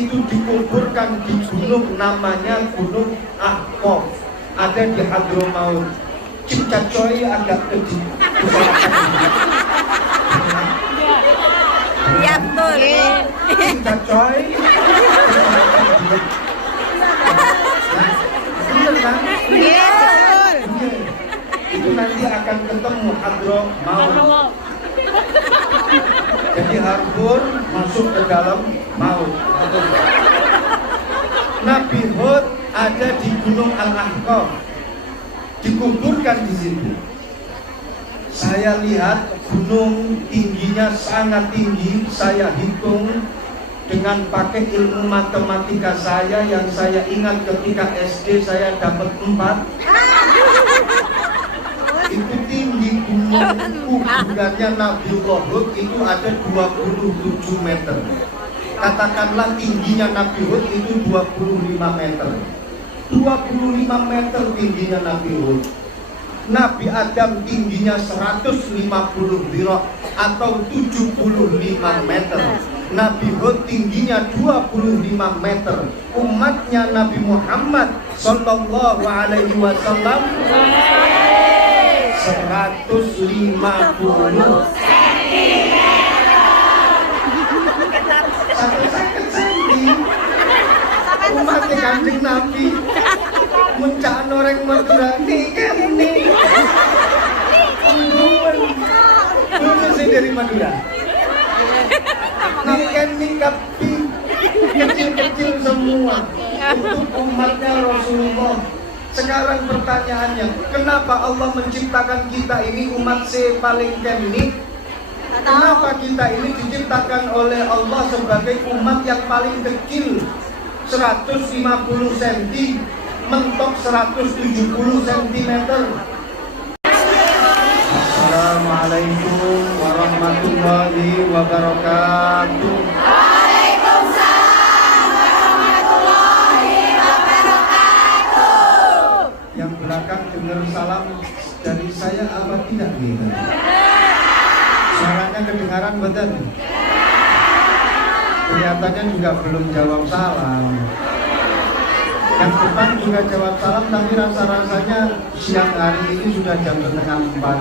itu dikuburkan di gunung namanya Gunung Ahqaf, ada di Hadramaut. Cipta coy agak kecil. Iya betul. Cipta coy. Betul kan? Iya betul. Itu nanti akan ketemu Hadramaut. Jadi Harbun masuk ke dalam maut. Nabi Hud ada di Gunung Al-Ahqaf, dikuburkan di situ. Saya lihat gunung tingginya sangat tinggi. Saya hitung dengan pakai ilmu matematika saya yang saya ingat ketika SD saya dapat 4. Itu tinggi gunung kuburannya Nabiullah Hud itu ada 27 meter. Katakanlah tingginya Nabi Hud itu 25 meter. 25 meter tingginya Nabi Hud. Nabi Adam tingginya 150 dhira' atau 75 meter. Nabi Hud tingginya 25 meter. Umatnya Nabi Muhammad sallallahu alaihi wasallam 150 cm. Umatnya Kanjeng Nabi muncak orang Madura nih. Dulu saya dari Madura. Nih kapi kecil-kecil semua. Untuk umatnya Rasulullah. Sekarang pertanyaannya, kenapa Allah menciptakan kita ini umat paling kenik? Kenapa kita ini diciptakan oleh Allah sebagai umat yang paling kecil, 150 cm, mentok 170 cm. Assalamualaikum warahmatullahi wabarakatuh. Yang belakang dengar salam dari saya apa tidak gitu? Suaranya kedengaran betul? Kelihatannya juga belum jawab salam. Yang depan juga jawab salam, tapi rasa-rasanya siang hari ini sudah jam 3:30.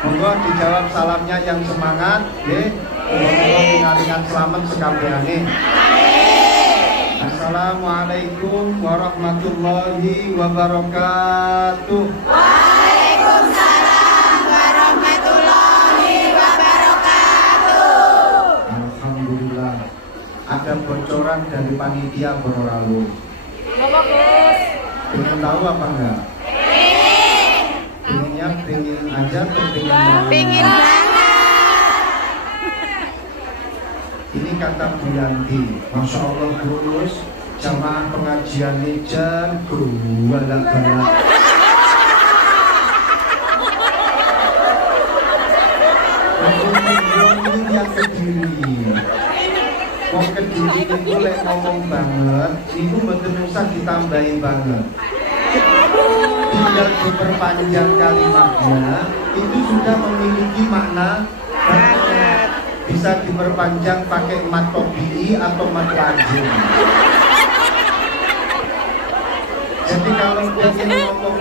Monggo dijawab salamnya yang semangat, nggih. Monggo pingaringan selamat sekabehane. Assalamualaikum warahmatullahi wabarakatuh. Waalaikumsalam warahmatullahi wabarakatuh. Alhamdulillah. Ada bocoran dari panitia Bororawu. Pengen tahu apa enggak? Pengennya pengen aja atau pengen banget? Ini kata Bu Yanti, Masya Allah Gus, jamaah pengajian ini jago balak-balak. Ini yang Kediri. Mau Kediri itu lek ngomong banget, itu betul usah ditambahin banget. Tinggal diperpanjang kalimatnya, itu sudah memiliki makna banget. Bisa diperpanjang pakai mat tobi'i atau mat lazim. Jadi kalau ingin ngomong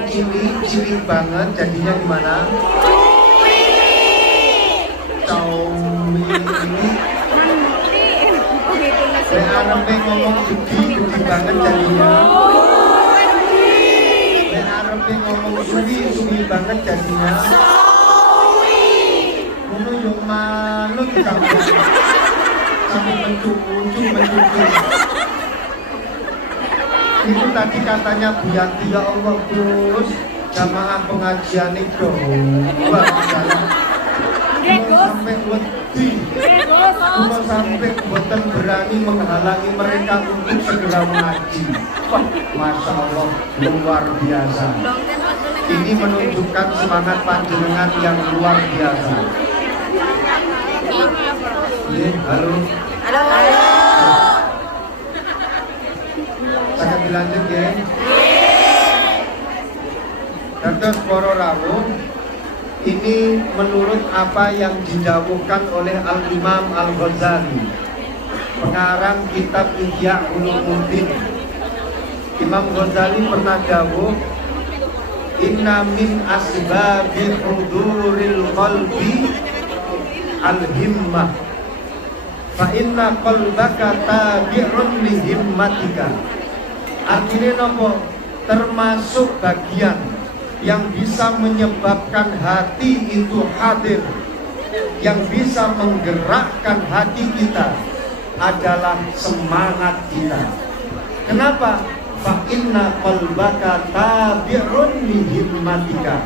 cilik banget, jadinya gimana? Cawi. Saya Arabnya ngomong gede banget jadinya. Saya Arabnya ngomong suwi banget jadinya. Ngono yo manut sampai mencucu. Itu tadi katanya Bu Yanti, ya Allah Gus, jamaah pengajian itu sampai wedi, sampai boten berani menghalangi mereka untuk segera mengaji. Wah, Masya Allah, luar biasa. Ini menunjukkan semangat panjenengan yang luar biasa. Halo. Saya dilanjut ya. Terus Bororawu Ini menurut apa yang didawuhkan oleh Al-Imam Al-Ghazali, pengarang kitab Ihya Ulumuddin. Imam Ghazali pernah dawuh, inna min asbabi huduril qalbi al-himmah fa inna qalbaka tabi'un li himmatika. Artinya nopo? Termasuk bagian yang bisa menyebabkan hati itu hadir, yang bisa menggerakkan hati kita adalah semangat kita. Kenapa? Fa inna qalbaka tabi'un li himmatika.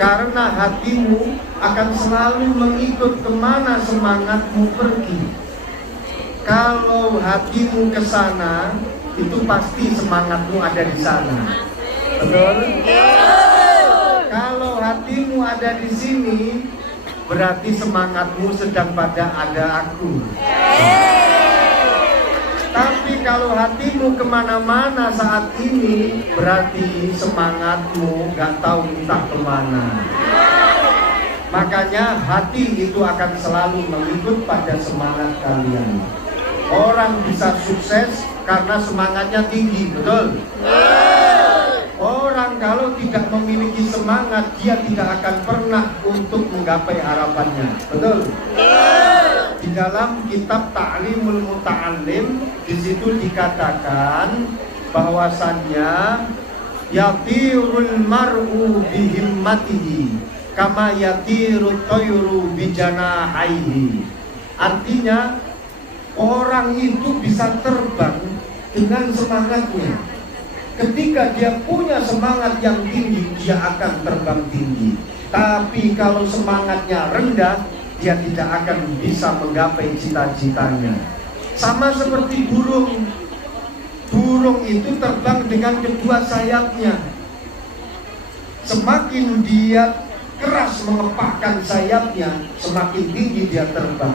Karena hatimu akan selalu mengikut kemana semangatmu pergi. Kalau hatimu ke sana, itu pasti semangatmu ada di sana. Betul? Kalau hatimu ada di sini, berarti semangatmu sedang pada ada aku. Tapi kalau hatimu kemana-mana saat ini, berarti semangatmu gak tahu entah kemana. Makanya hati itu akan selalu mengikut pada semangat kalian. Orang bisa sukses karena semangatnya tinggi, betul? Orang kalau tidak memiliki semangat, dia tidak akan pernah untuk menggapai harapannya, betul? Di dalam kitab Ta'limul Muta'allim, di situ dikatakan bahwasannya yatirul mar'u bihimmatihi kama yatirut tayru bijanahaihi. Artinya orang itu bisa terbang dengan semangatnya. Ketika dia punya semangat yang tinggi, dia akan terbang tinggi. Tapi kalau semangatnya rendah, dia tidak akan bisa menggapai cita-citanya. Sama seperti burung. Burung itu terbang dengan kedua sayapnya. Semakin dia keras mengepakkan sayapnya, semakin tinggi dia terbang.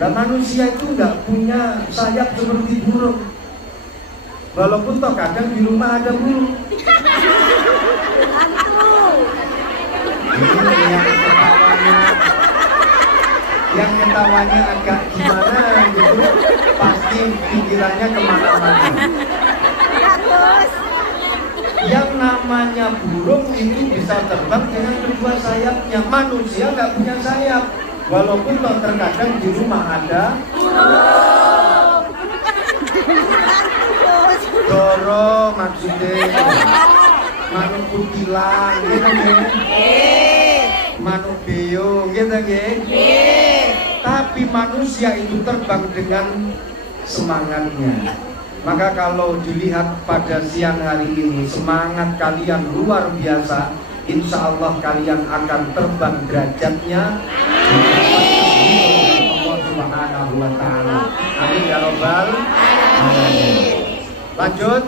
Nah, manusia itu nggak punya sayap seperti burung. Walaupun toh kadang di rumah ada burung. Ini yang ketawanya agak gimana gitu, pasti pikirannya kemana-mana. Yang namanya burung itu bisa terbang dengan kedua sayapnya. Manusia nggak punya sayap. Walaupun toh terkadang di rumah ada doro, maksudnya manuk kutilang gitu ya, manuk beo gitu ya. Tapi manusia itu terbang dengan semangatnya. Maka kalau dilihat pada siang hari ini, semangat kalian luar biasa. Insya Allah kalian akan terbang derajatnya. Allah Subhanahu wa ta'ala. Amin ya Rabbal alamin. Lanjut.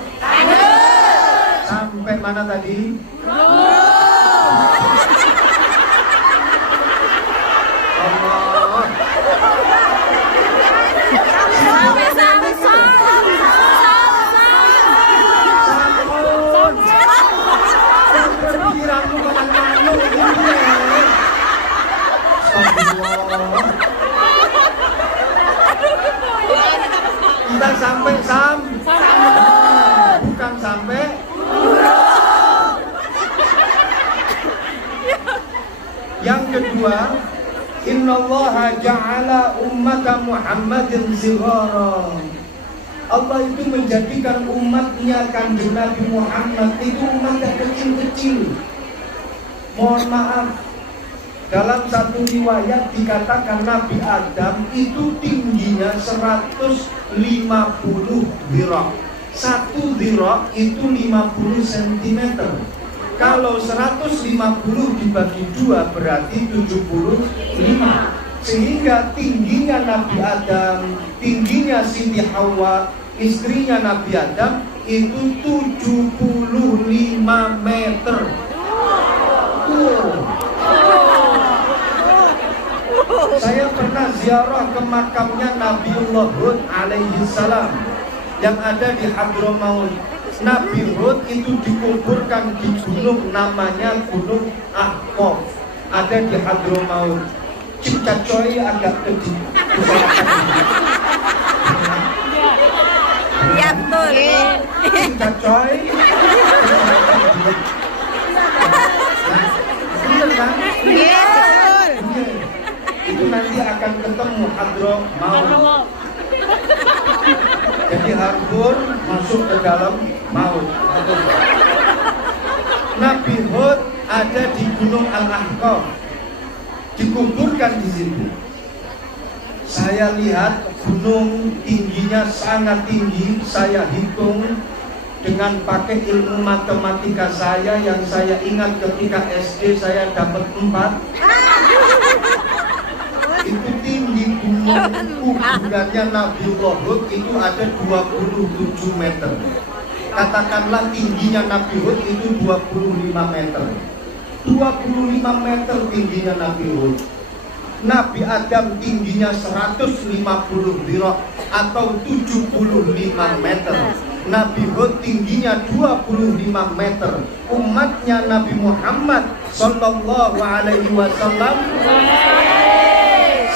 Sampai mana tadi? Allah. Pikiranmu kemana-mana gitu ya. Astagfirullah. Kita sampai bukan sampai yang kedua, innallaha ja'ala ummata Muhammadin sighara. Allah itu menjadikan umatnya Kanjeng Nabi Muhammad itu umat yang kecil-kecil. Mohon maaf, dalam satu riwayat dikatakan Nabi Adam itu tingginya 150 dhira'. Satu dhira' itu 50 cm. Kalau 150 dibagi 2 berarti 75. Sehingga tingginya Nabi Adam, tingginya Siti Hawa, istrinya Nabi Adam itu 75 meter. Saya pernah ziarah ke makamnya Nabiullah Hud alaihi salam yang ada di Hadramaut. Nabi Hud itu dikuburkan di gunung namanya Gunung Ahqaf. ada di Hadramaut. Cipta coy agak kecil. Iya betul. Cipta coy. Bener kan? Iya betul. Itu nanti akan ketemu Hadramaut. Jadi Harbun masuk ke dalam maut. Nabi Hud ada di Gunung Al-Ahqaf, dikuburkan di situ. Saya lihat gunung tingginya sangat tinggi. Saya hitung dengan pakai ilmu matematika saya yang saya ingat ketika SD saya dapat 4. Itu tinggi gunung kuburannya Nabiullah Hud itu ada 27 meter. Katakanlah tingginya Nabi Hud itu 25 meter. 25 meter tingginya Nabi Hud. Nabi Adam tingginya 150 dhira atau 75 meter. Nabi Hud tingginya 25 meter. Umatnya Nabi Muhammad sallallahu alaihi wasallam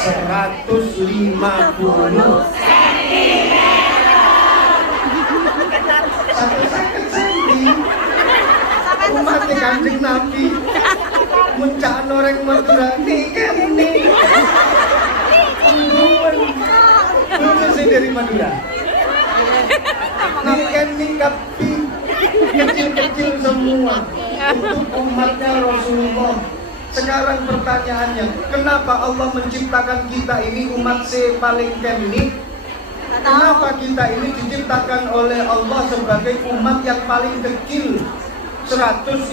150 cm. Umat Kanjeng Nabi muncak orang Madura nih. Lucu sih dari Madura. Nih kecil-kecil semua untuk umatnya Rasulullah. Sekarang pertanyaannya, kenapa Allah menciptakan kita ini umat paling kenik? Kenapa kita ini diciptakan oleh Allah sebagai umat yang paling kecil, 150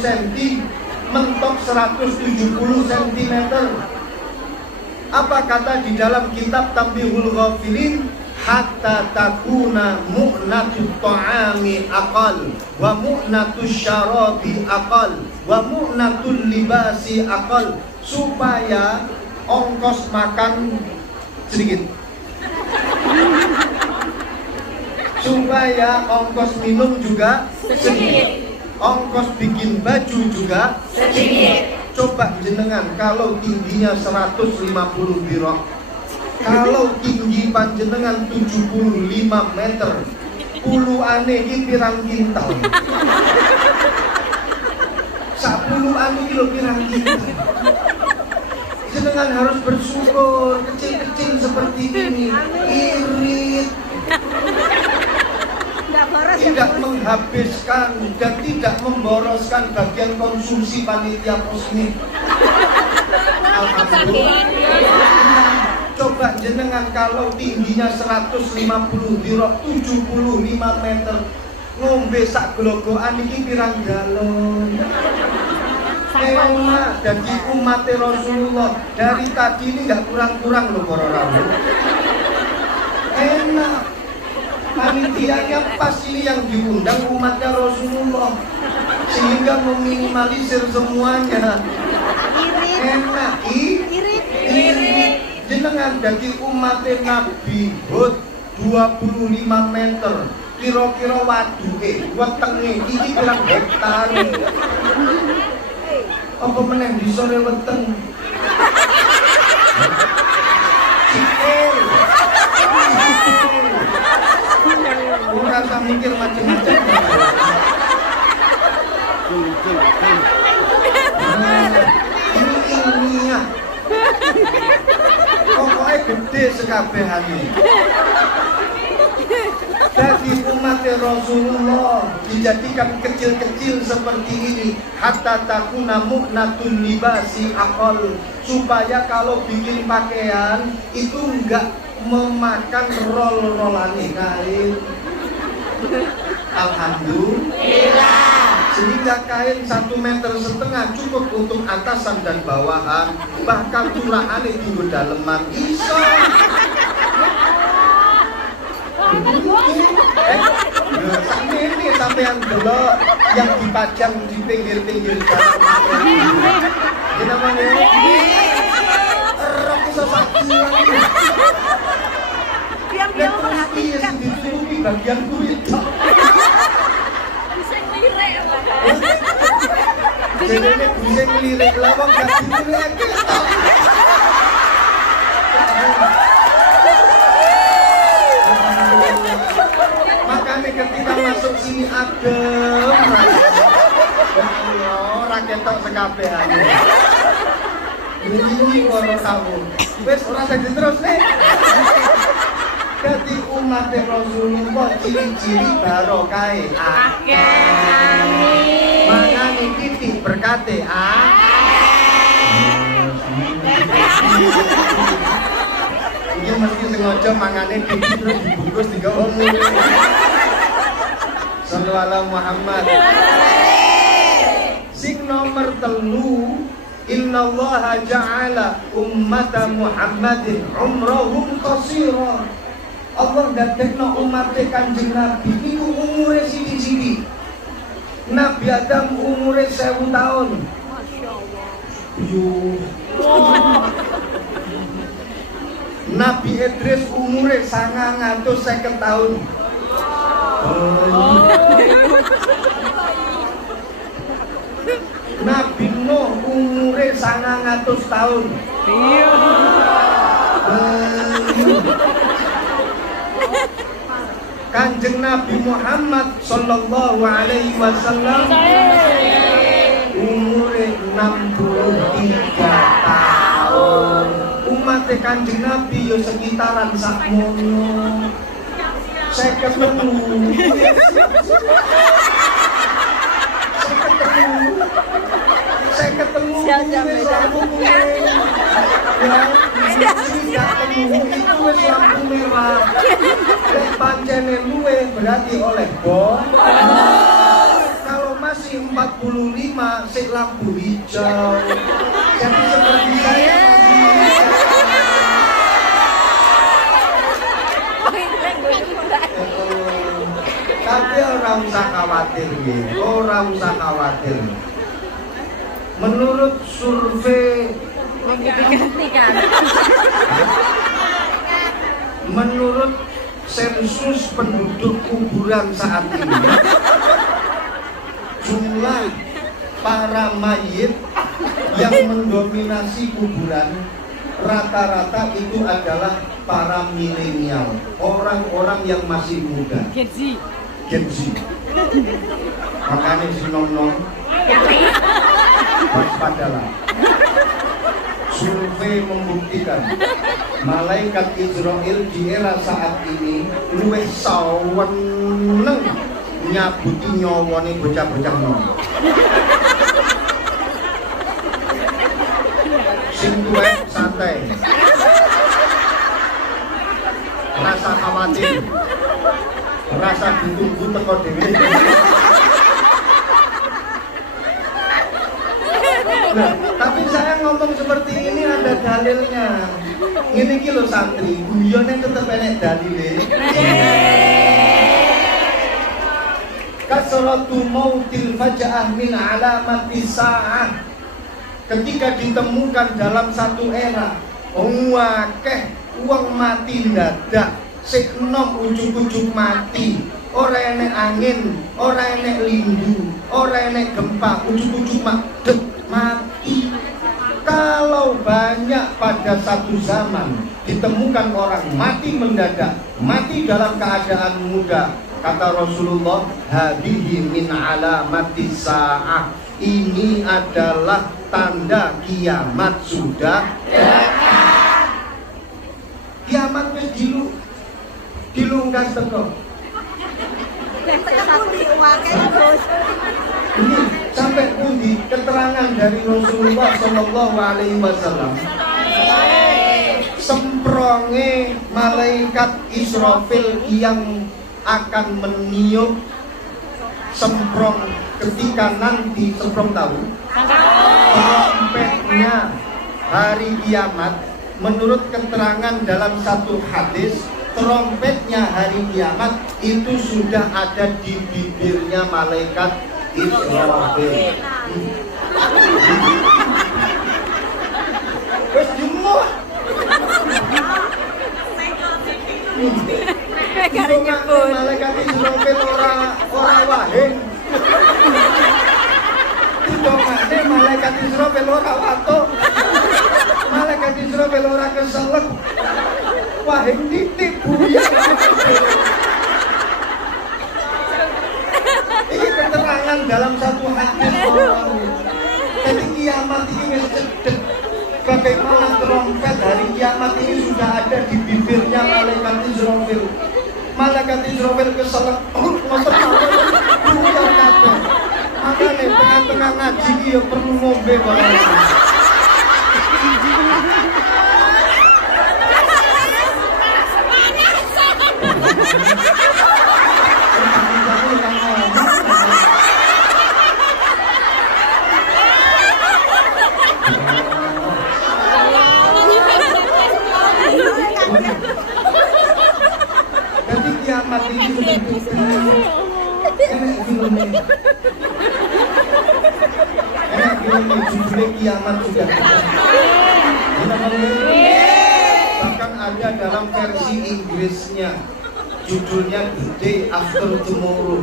cm, mentok 170 cm? Apa kata di dalam kitab Tanbihul Ghafilin? Hatta takuna mu'natut ta'ami aqal wa mu'natus syarabi aqal wa mu'natul libasi aqal, supaya ongkos makan sedikit, supaya ongkos minum juga sedikit, ongkos bikin baju juga sedikit. Coba jenengan kalau tingginya 150 dhira, kalau tinggi panjenengan 75 meter, puluhane iki pirang kintal? 10-an iki lho pirang kintal. Jenengan harus bersyukur, kecil-kecil seperti ini, irit, tidak menghabiskan dan tidak memboroskan bagian konsumsi panitia posmik. Alhamdulillah. Coba jenengan kalau tingginya 150 dhira, 75 meter, ngombe sak glogokan iki pirang galon. Enak, jadi umat Rasulullah dari tadi ini nggak kurang-kurang loh para rawuh. Enak, panitianya pas ini yang diundang umatnya Rasulullah, sehingga meminimalisir semuanya. Enak, irit. Jenengan dari umat Nabi Hud 25 meter, kira-kira waduke, wetenge iki pirang hektar. Apa meneh di sore weteng? Sikil. Ora usah mikir macam-macam. Ini ilmiah. Pokoknya gede sekabehane. Jadi umat Rasulullah dijadikan kecil-kecil seperti ini, hatta takuna mu'natul libasi aqal, supaya kalau bikin pakaian itu enggak memakan roll-rollane kain. Alhamdulillah. Sehingga kain 1,5 meter cukup untuk atasan dan bawahan, bahkan tulaane tinggo daleman iso. Ini sampean delok yang dipajang di pinggir-pinggir jalan. Ini namanya rok iso bagian. Diam-diam perhatikan ditutupi bagian kulit. Jadi ini bisa ngelirik lawang gak dilirik ketok. Makanya ketika masuk sini adem. Ora ketok sekabehane. Ini karo kamu. Wis ora jadi terus nih. Dadi umat Rasulullah ciri-ciri barokah akeh. Mangane titik berkate Ini mesti sengaja mangane titik terus dibungkus tiga omong. Sallallahu Muhammad. Sing nomor 3, innallaha ja'ala ummata Muhammadin umrahum qasira. Allah dadekno umate Kanjeng Nabi iku umure sithik-sithik. Nabi Adam umure 1000 tahun. Nabi Idris umure 950 tahun. Nabi Nuh umure 900 tahun. Kanjeng Nabi Muhammad sallallahu alaihi wasallam umure 63 tahun. Umat Kanjeng Nabi yo sekitaran sakmono. Saya ketemu itu wis lampu merah. Lek pancene luwe berarti oleh bom. Kalau masih 45 sik lampu hijau. Jadi seperti saya tapi orang usah khawatir gitu. Orang usah khawatir. Menurut survei menurut sensus penduduk kuburan saat ini, jumlah para mayit yang mendominasi kuburan rata-rata itu adalah para milenial, orang-orang yang masih muda. Gen Z. Makanya si Nong waspadalah. Survei membuktikan malaikat Israel di era saat ini luwih saweneng nyabuti nyawane bocah-bocah nom. Sing tuwek santai. Rasa khawatir. Rasa ditunggu teko dhewe. Nah, tapi saya ngomong seperti ini ada dalilnya. Ini iki lho santri, guyone tetep enek dalile. Kasratu mautil faja'ah min alamati sa'ah. Ketika ditemukan dalam satu era, akeh wong mati dadak, sik enom ujug-ujug mati. Ora enek angin, ora enek lindu, ora enek gempa, ujug-ujug mati. Kalau banyak pada satu zaman ditemukan orang mati mendadak, mati dalam keadaan muda, kata Rasulullah, hadihi min alamati sa'ah. Ini adalah tanda kiamat sudah dekat. Kiamat wis dilungkas teko. Ini sampai pundi keterangan dari Rasulullah Shallallahu Alaihi Wasallam. Sempronge malaikat Israfil yang akan meniup semprong ketika nanti semprong tahu trompetnya hari kiamat. Menurut keterangan dalam satu hadis, trompetnya hari kiamat itu sudah ada di bibirnya malaikat Israfil. Wes jumuh. Malaikat Israfil ora wahing. Dongane malaikat Israfil ora watuk. Malaikat Israfil ora keselek. Wahing titik buyar. Ini keterangan dalam satu hadis orang. Jadi kiamat ini wis cedek. Bagaimana trompet hari kiamat ini sudah ada di bibirnya malaikat Israfil. Malaikat Israfil keselak, motor buyar kabeh. Makane tengah-tengah ngaji iki ya perlu ngombe barang. Jadi kiamat ini sudah enak filmnya judulnya kiamat sudah bahkan ada dalam versi Inggrisnya judulnya The Day After Tomorrow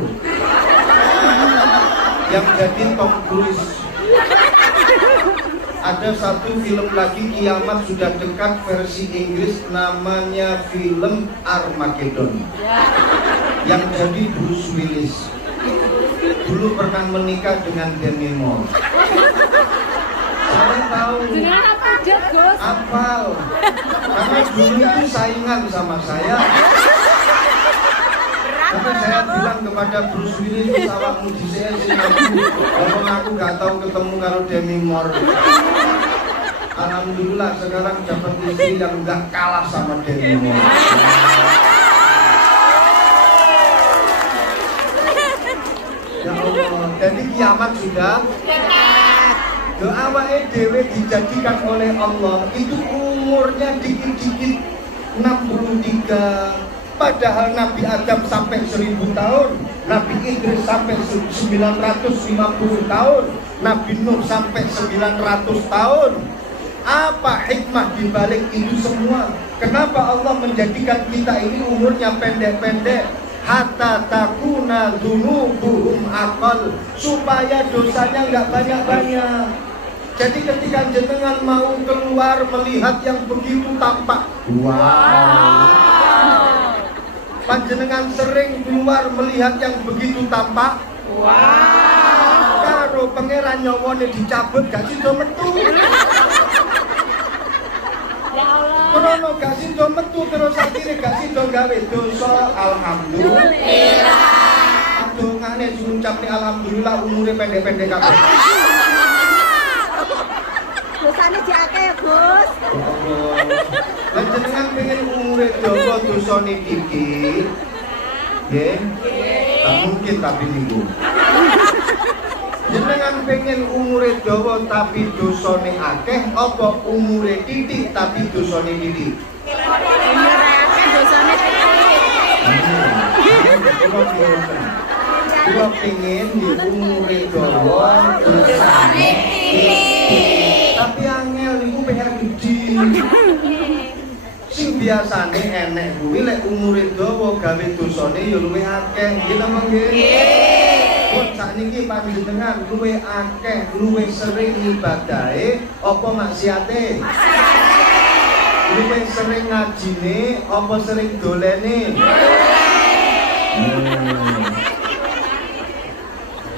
yang jadi Tom Cruise. Ada satu film lagi kiamat sudah dekat versi Inggris namanya film Armageddon yang jadi Bruce Willis. Dulu pernah menikah dengan Demi Moore. Saya tahu. Apal. Karena dulu itu saingan sama saya. Karena saya bilang kepada Bruce Willis, awakmu di saya sini aku gak tahu ketemu kalau Demi Moore. Alhamdulillah sekarang dapat istri yang gak kalah sama Demi Moore. Ya Allah, jadi kiamat sudah doa wae dhewe dijadikan oleh Allah itu umurnya dikit-dikit 63. Padahal Nabi Adam sampai 1000 tahun, Nabi Idris sampai 950 tahun, Nabi Nuh sampai 900 tahun. Apa hikmah dibalik itu semua? Kenapa Allah menjadikan kita ini umurnya pendek-pendek? Hatta takuna dzunubuhum aqal, supaya dosanya nggak banyak-banyak. Jadi ketika jenengan mau keluar melihat yang begitu tampak, wow. Panjenengan sering keluar melihat yang begitu tampak, wow. Karo pangeran nyawone dicabut gak sido metu. Ya Allah. Krono gak sido metu terus akhirnya gak sido gawe dosa. Alhamdulillah. Adongane ngucapne alhamdulillah umure pendek-pendek kabeh. Dosane diake ya, Gus. Lan jenengan pengen umure dawa dosane dikit. Nggih. Tak mungkin tapi niku. Jenengan pengen umure dawa tapi dosane akeh apa umure titik tapi dosane titik? Umure akeh dosane titik. Kula pengen di umure dawa dosane titik. Tapi angel niku PR gede. Sing biasane enek kuwi lek umure dawa gawe dosane ya luwih akeh, nggih ta nggih? Nggih. Kok sakniki panjenengan luwih akeh, luwih sering ibadahe apa maksiate? Maksiate. Luwih sering ngajine apa sering dolene?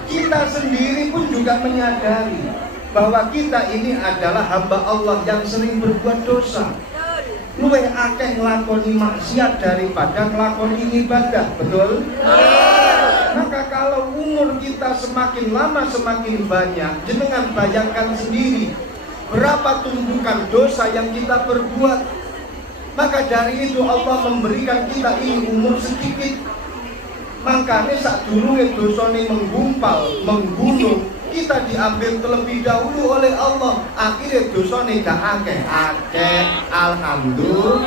Kita sendiri pun juga menyadari bahwa kita ini adalah hamba Allah yang sering berbuat dosa. Luwih akeh nglakoni maksiat daripada nglakoni ibadah, betul? Maka kalau umur kita semakin lama semakin banyak, jenengan bayangkan sendiri berapa tumpukan dosa yang kita perbuat. Maka dari itu Allah memberikan kita ini umur sedikit. Makanya saat dulu dosane menggumpal, membunuh, kita diambil terlebih dahulu oleh Allah. Akhirnya dosane gak akeh. Alhamdulillah.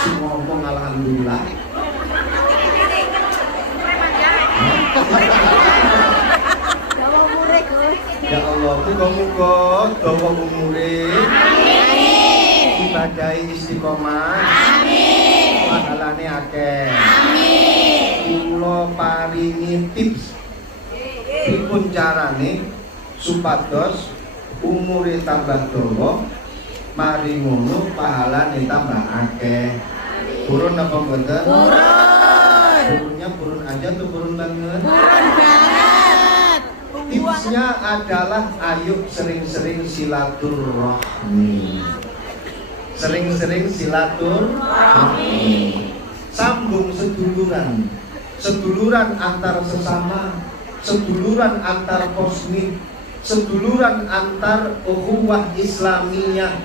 Semua ngomong alhamdulillah. Dawa umure, Gus. Ya Allah, muga-muga dawa umure. Amin. Ibadah istiqomah. Amin. Pahalane akeh. Amin. Kula paringi tips pripun carane supados umure tambah dawa, mari ngono pahalane tambah akeh. Purun apa mboten? Purunnya purun aja tuh purun banget. Tipsnya adalah ayo sering-sering silaturahmi. Sering-sering silaturahmi. Sambung seduluran. Seduluran antar sesama, seduluran antar kosmik, seduluran antar ukhuwah Islamiyah,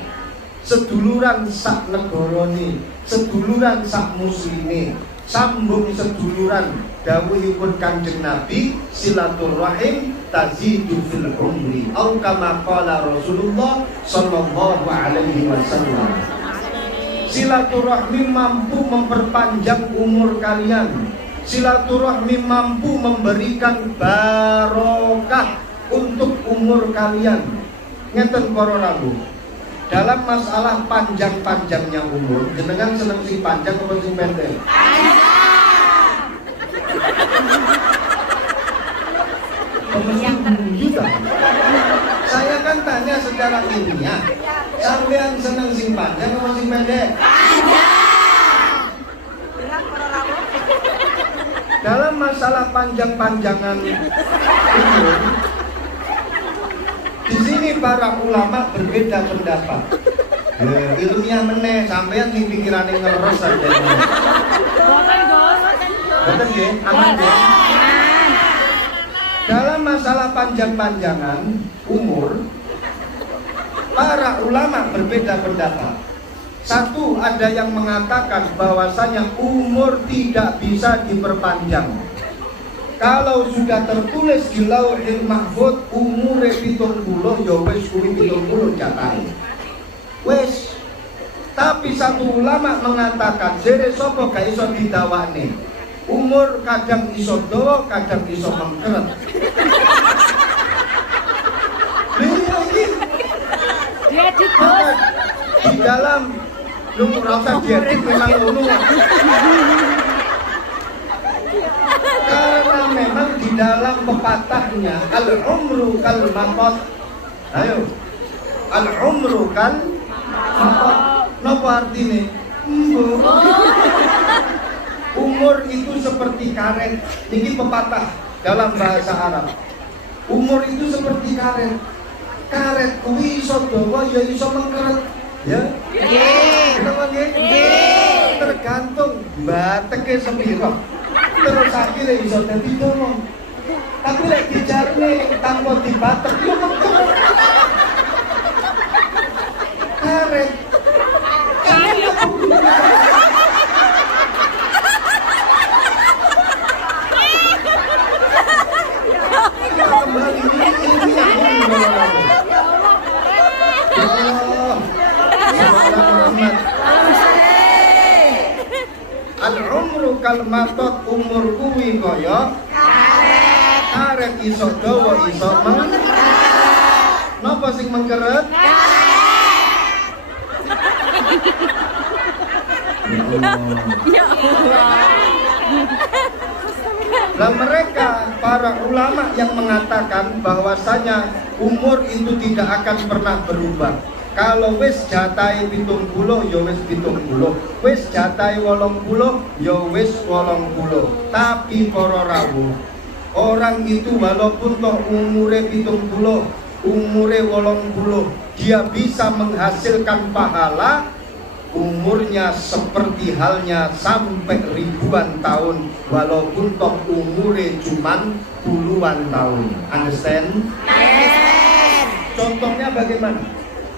seduluran sak negarane, seduluran sak muslime, sambung seduluran dawuhipun Kanjeng Nabi, silaturahim tazidu fil umri au kama qala Rasulullah sallallahu alaihi wasallam. Silaturahmi mampu memperpanjang umur kalian. Silaturahmi mampu memberikan barokah untuk umur kalian. Ngeten para rawuh. Dalam masalah panjang-panjangnya umur, jenengan seneng sing panjang atau sing pendek? Juga. Saya kan tanya secara ilmiah. Sampean seneng sing panjang atau sing pendek? Dalam masalah panjang-panjangan umur, di sini para ulama berbeda pendapat. Ilmiah meneh, sampean sing pikirane ngeres aja. Betul nggih? Aman nggih? Dalam masalah panjang-panjangan umur, para ulama berbeda pendapat. Satu, ada yang mengatakan bahwasanya umur tidak bisa diperpanjang. Kalau sudah tertulis di Lauhil Mahfuz umure 70 ya wis kuwi 70 jatahe. Wis. Tapi satu ulama mengatakan jere sapa gak iso didawane. Umur kadang iso dawa, kadang iso mengkeret. Dia dibos. Di dalam lu rasa diedit memang ngono. Karena memang di dalam pepatahnya al-umru kal maqat. Ayo. Al-umru kal maqat. Napa artine? Umur itu seperti karet. Ini pepatah dalam bahasa Arab. Umur itu seperti karet. Karet kuwi iso dawa ya iso mengkeret. Ya? Nggih. Tergantung bateke sepiro. Terus akhirnya iso dadi dawa. Tapi lek dijarne tanpa dibatek yo mengkeret. Karet. Kembali ini al-umru kal matot, umur kuwi kaya karet iso dawa iso mengkeret. Napa sing mengkeret? Ya Allah. Dan mereka para ulama yang mengatakan bahwasanya umur itu tidak akan pernah berubah. Kalau wis jatahe 70 ya wis 70, wis jatahe 80 ya wis 80. Tapi para rawuh, orang itu walaupun toh umure 70, umure 80, dia bisa menghasilkan pahala. Umurnya seperti halnya sampai ribuan tahun, walaupun toh umure cuman puluhan tahun. Understand? Contohnya bagaimana?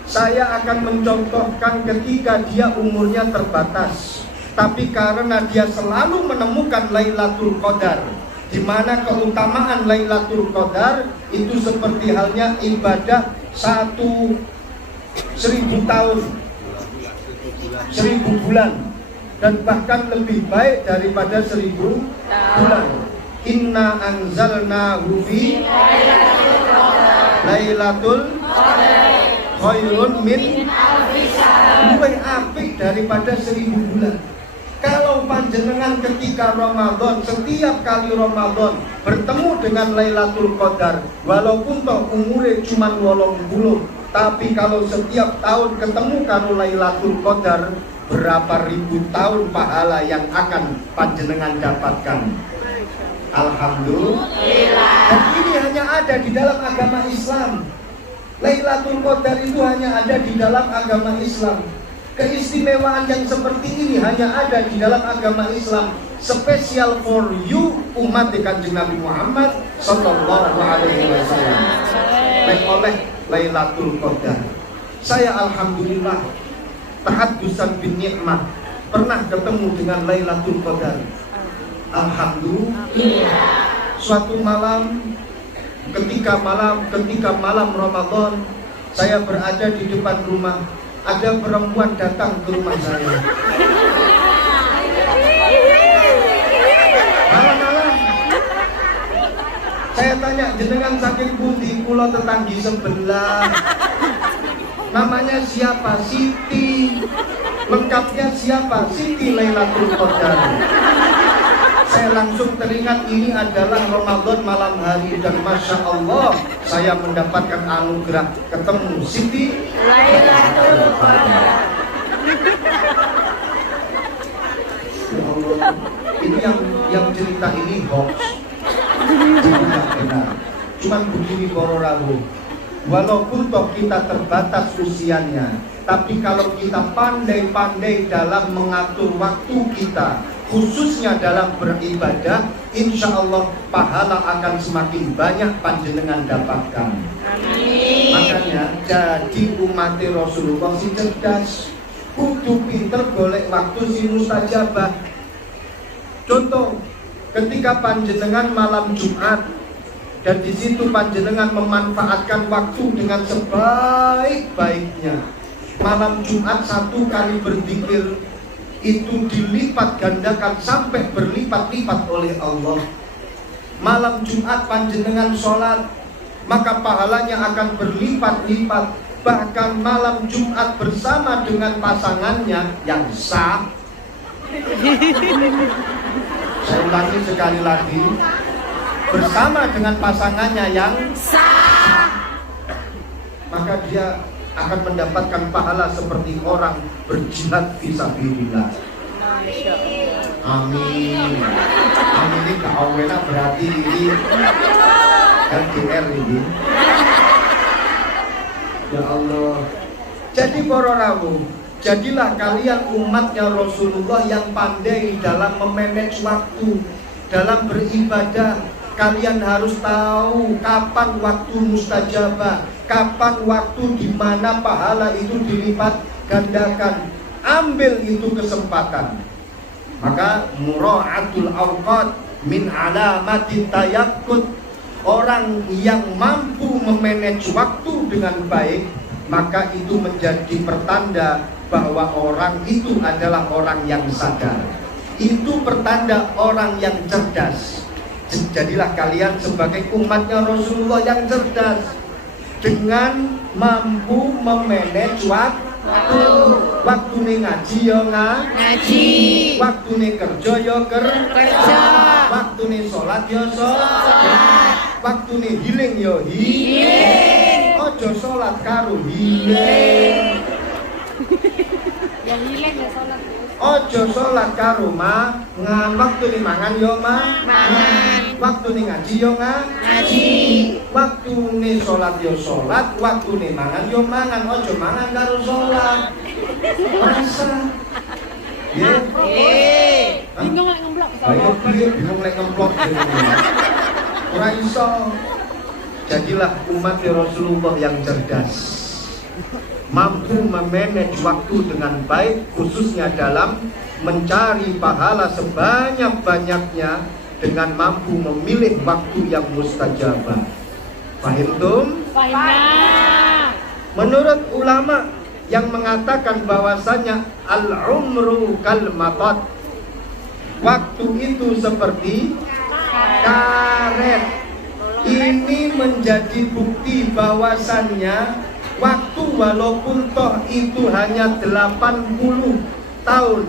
Saya akan mencontohkan ketika dia umurnya terbatas, tapi karena dia selalu menemukan Lailatul Qadar, di mana keutamaan Lailatul Qadar itu seperti halnya ibadah 1000 tahun, 1000 bulan, dan bahkan lebih baik daripada 1000 bulan. Inna anzalnahu fi Lailatul khairun min luwih apik daripada 1000 bulan. Kalau panjenengan ketika Ramadan, setiap kali Ramadan bertemu dengan Lailatul Qadar, walaupun toh umure cuma 80, tapi kalau setiap tahun ketemu karo Lailatul Qadar, berapa ribu tahun pahala yang akan panjenengan dapatkan. Alhamdulillah. Dan ini hanya ada di dalam agama Islam. Lailatul Qadar itu hanya ada di dalam agama Islam. Keistimewaan yang seperti ini hanya ada di dalam agama Islam, spesial for you umat Kanjeng Nabi Muhammad sallallahu alaihi wasallam. Oleh Lailatul Qadar, saya alhamdulillah tahaddusan bin nikmah pernah ketemu dengan Lailatul Qadar. Alhamdulillah. Suatu malam ketika malam Ramadan, saya berada di depan rumah. Ada perempuan datang ke rumah saya. Malam-malam saya tanya, jenengan saking pundi? Kula tetanggi sebelah. Namanya siapa? Siti. Lengkapnya siapa? Siti Lailatul Qadar. Saya langsung teringat ini adalah Ramadan malam hari, dan Masya Allah saya mendapatkan anugerah ketemu Siti Lailatul Qadar. Ya Allah, ini yang cerita ini hoax, tidak benar. Cuman begini para rawuh, walaupun toh kita terbatas usianya, tapi kalau kita pandai-pandai dalam mengatur waktu kita, khususnya dalam beribadah, insya Allah pahala akan semakin banyak panjenengan dapatkan. Amin. Makanya jadi umat Rasulullah si cerdas, kudu pinter golek waktu si mustajabah. Contoh, ketika panjenengan malam Jumat dan di situ panjenengan memanfaatkan waktu dengan sebaik-baiknya. Malam Jumat satu kali berzikir itu dilipat gandakan sampai berlipat-lipat oleh Allah. Malam Jumat panjenengan sholat, maka pahalanya akan berlipat-lipat. Bahkan malam Jumat bersama dengan pasangannya yang sah. Saya ulangi sekali lagi, bersama dengan pasangannya yang sah, maka dia akan mendapatkan pahala seperti orang berjihad fisabilillah. Amin. Amin ini keawena berarti ini LDR ini. Ya Allah. Jadi para rawuh, jadilah kalian umatnya Rasulullah yang pandai dalam memanage waktu, dalam beribadah. Kalian harus tahu kapan waktu mustajabah, kapan waktu di mana pahala itu dilipat gandakan. Ambil itu kesempatan. Maka mura'atul awqat min alamatit tayakkut. Orang yang mampu memanage waktu dengan baik, maka itu menjadi pertanda bahwa orang itu adalah orang yang sadar. Itu pertanda orang yang cerdas. Jadilah kalian sebagai umatnya Rasulullah yang cerdas, dengan mampu memanage waktu. Waktu nih ngaji ya ngaji, waktu nih kerja ya kerja, waktu nih sholat ya sholat, waktu nih healing ya healing. Ojo sholat karo healing. Yang healing ya sholat. Ojo sholat karo mangan, waktu nih mangan yo mangan, waktu nih ngaji yo ngaji, waktu nih sholat yo sholat, waktu nih mangan yo mangan. Ojo mangan karo sholat. Masa? Ya. Bingung lek ngemplok. Ayo bingung lek ngemplok. Ora iso. Jadilah umat Rasulullah yang cerdas, mampu memanage waktu dengan baik, khususnya dalam mencari pahala sebanyak-banyaknya dengan mampu memilih waktu yang mustajabah. Fahim tum? Menurut ulama yang mengatakan bahwasanya al-umru kal matat, waktu itu seperti karet. Ini menjadi bukti bahwasannya waktu walaupun toh itu hanya 80 tahun,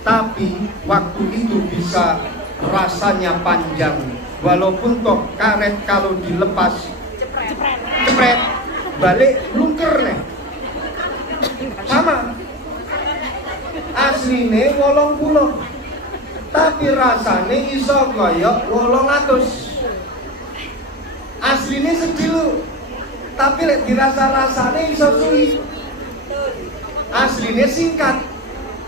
tapi waktu itu bisa rasanya panjang. Walaupun toh karet kalau dilepas cepret balik lungker nih. Sama asline 80, tapi rasane iso koyok 800. Asline sedilu, tapi lek dirasa-rasane iso suwi. Asline singkat,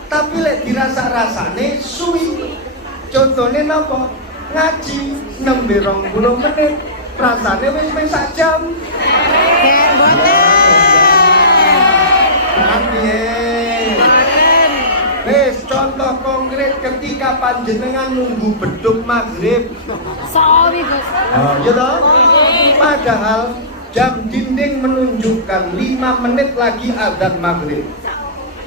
tapi lek dirasa-rasane suwi. Contohnya napa? Ngaji nembe 20 menit, rasane wis sak jam. Wes contoh konkret ketika panjenengan nunggu beduk maghrib. Sorry Gus. Oh, ya toh? Padahal jam dinding menunjukkan 5 menit lagi adzan maghrib.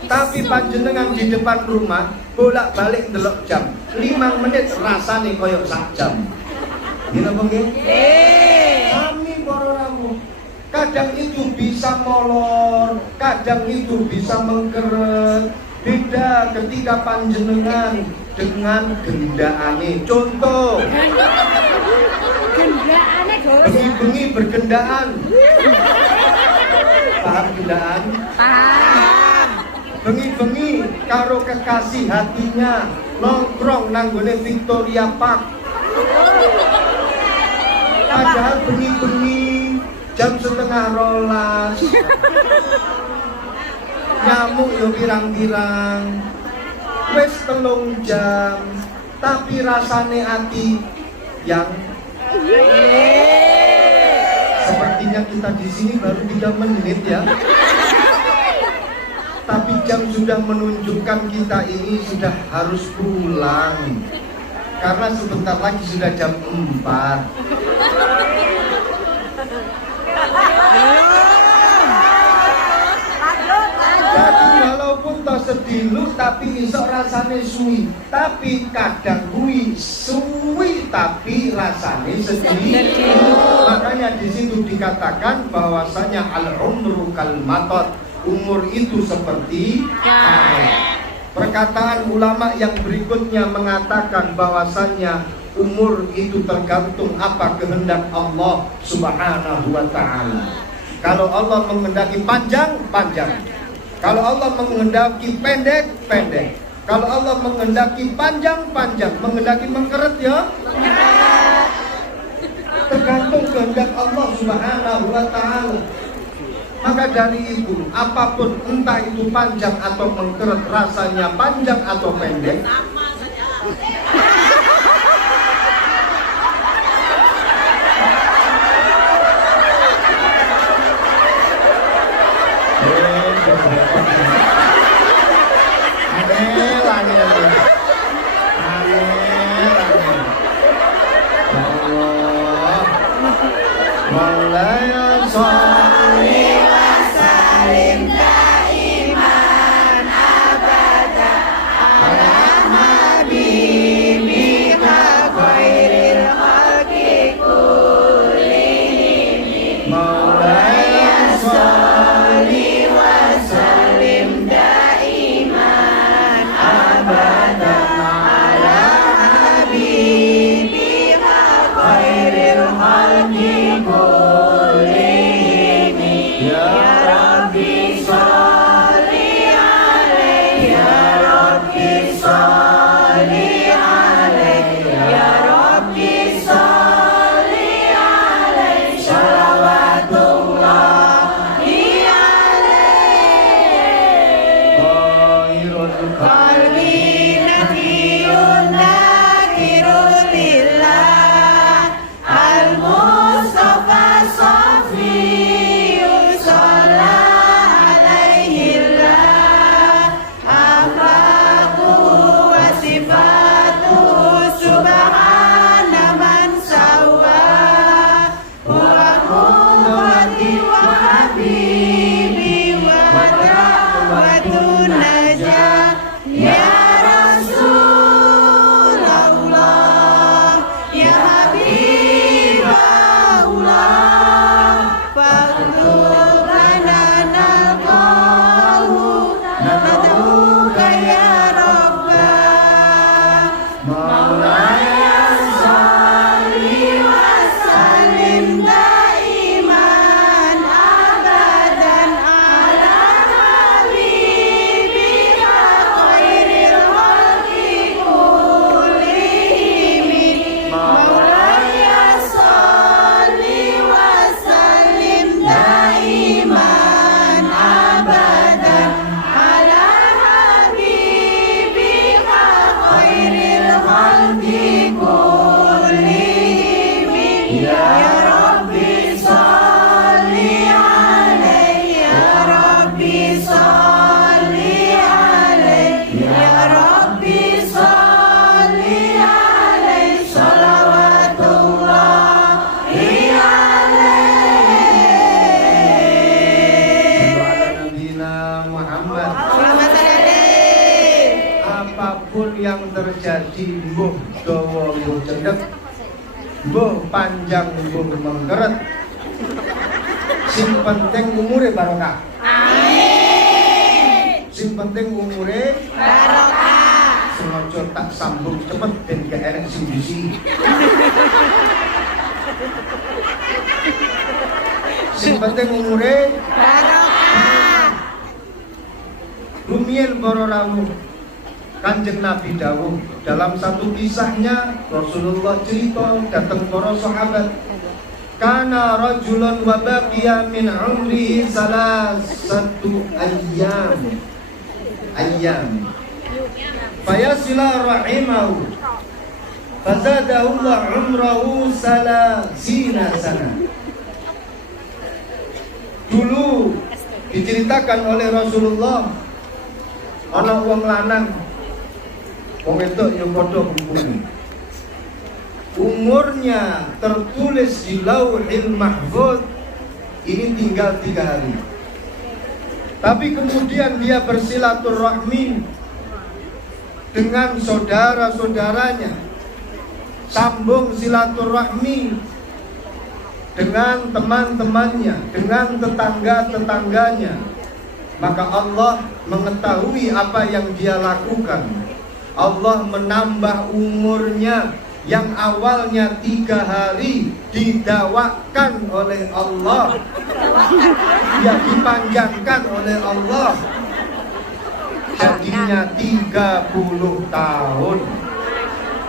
Tapi panjenengan di depan rumah bolak-balik ndelok jam. 5 menit rasane koyo sak jam. Gila nggih? Kami para ramu. Kadang itu bisa molor, kadang itu bisa mengkeret. Beda ketika panjenengan dengan gendaane. Contoh, Gendaane Gus. bengi-bengi bergendaan. Paham gendaan? Paham. Bengi-bengi karo kekasih hatinya nongkrong nanggone Victoria Park. Padahal bengi-bengi jam 11:30 nyamuk yo pirang-pirang, wis 3 jam, tapi rasane hati yang sepertinya kita di sini baru 3 menit ya. Tapi jam sudah menunjukkan kita ini sudah harus pulang. Karena sebentar lagi sudah jam 4. Jadi walaupun toh sedilu tapi iso rasane suwi. Tapi kadang kuwi suwi tapi rasane sedilu. Makanya di situ dikatakan bahwasanya al-umru kal matot. Umur itu seperti karet. Perkataan ulama yang berikutnya mengatakan bahwasannya umur itu tergantung apa kehendak Allah Subhanahu wa ta'ala. Kalau Allah menghendaki panjang, panjang. Kalau Allah menghendaki pendek, pendek. Kalau Allah menghendaki panjang, panjang. Menghendaki mengkeret ya? Tergantung kehendak Allah Subhanahu wa ta'ala. Maka dari itu, apapun entah itu panjang atau mengkeret, rasanya panjang atau pendek, apapun yang terjadi, mbuh dawa mbuh cendek, mbuh panjang mbuh mengkeret, sing penting umure barokah. Amin. Sing penting umure barokah. Sengaja tak sambung cepet dan gak enak sing bisi. Sing penting umure barokah. Rumiyin para rawuh, Kanjeng Nabi dawuh dalam satu kisahnya, Rasulullah cerita datang para sahabat, kana rajulun wa baqiya min umrihi salasatu ayyam fayasila rahimahu fazadahu Allah umrahu salasina sana. Dulu diceritakan oleh Rasulullah, ana wong lanang wong wedok yang padha kumpul. Umurnya tertulis di Lauhil Mahfuz ini tinggal 3 hari. Tapi kemudian dia bersilaturahmi dengan saudara-saudaranya, sambung silaturahmi dengan teman-temannya, dengan tetangga-tetangganya. Maka Allah mengetahui apa yang dia lakukan. Allah menambah umurnya yang awalnya 3 hari didakwakan oleh Allah, yang dipanjangkan oleh Allah, jadinya 30 tahun.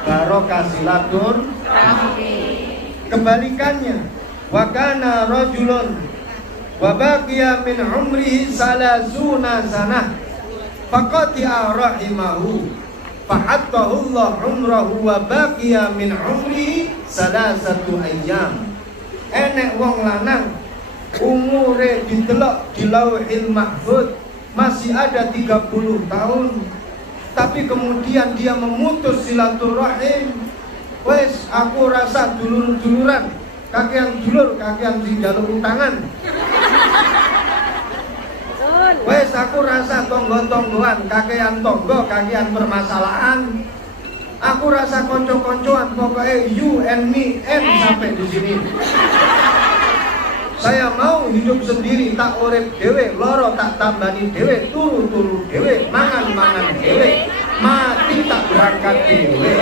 Barokah silaturahmi. Kebalikannya, wa kana rajulun wa baqiya min umrihi salasuna sanah faqati'a rahimahu fa'attahu Allah umrahu wa baqiya min umrihi salasatu ayyam. Enek wong lanang umure didelok di Lauhil Mahfuz masih ada 30 tahun, tapi kemudian dia memutus silaturahim. Wes aku rasa dulur-duluran, kakean dulur, kakean sing njaluk utangan. Wes aku rasa tonggo-tonggoan, kakean tonggo, kakean permasalahan. Aku rasa konco-koncoan, pokoknya you and me and sampai di sini. Saya mau hidup sendiri, tak urip dhewe, loro tak tambani dhewe, turu-turu dhewe, mangan-mangan dhewe, mati tak berangkat dhewe.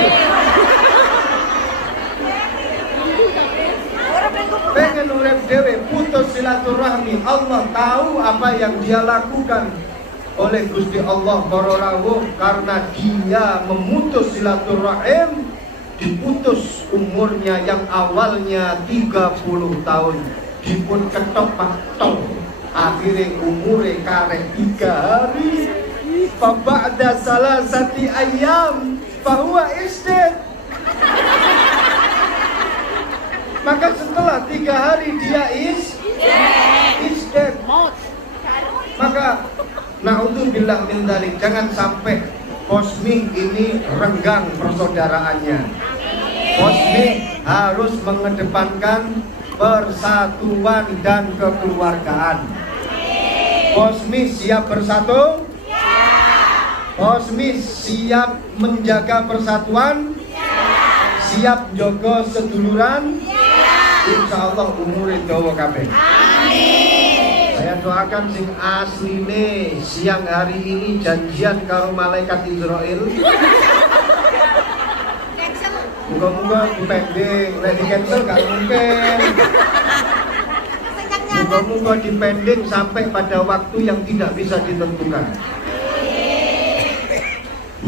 Pengen urip dhewe, putus silaturahmi. Allah tahu apa yang dia lakukan. Oleh Gusti Allah para rawuh, karena dia memutus silaturahim, diputus umurnya yang awalnya 30 tahun, dipun ketok patok, akhirnya umure karek 3 hari. Fa ba'da salasati ayyam fahuwa isdad. Maka setelah 3 hari dia is dead. Maka na'udzubillah min dzalik, jangan sampai Posmi ini renggang persaudaraannya. Posmi harus mengedepankan persatuan dan kekeluargaan. Posmi siap bersatu? Posmi siap menjaga persatuan? Siap jogo seduluran? Insya Allah umure dawa kabeh. Amin. Saya doakan sing asline siang hari ini janjian karo malaikat Israel. Muga-muga dipending, nek di cancel gak mungkin. Muga-muga dipending sampai pada waktu yang tidak bisa ditentukan.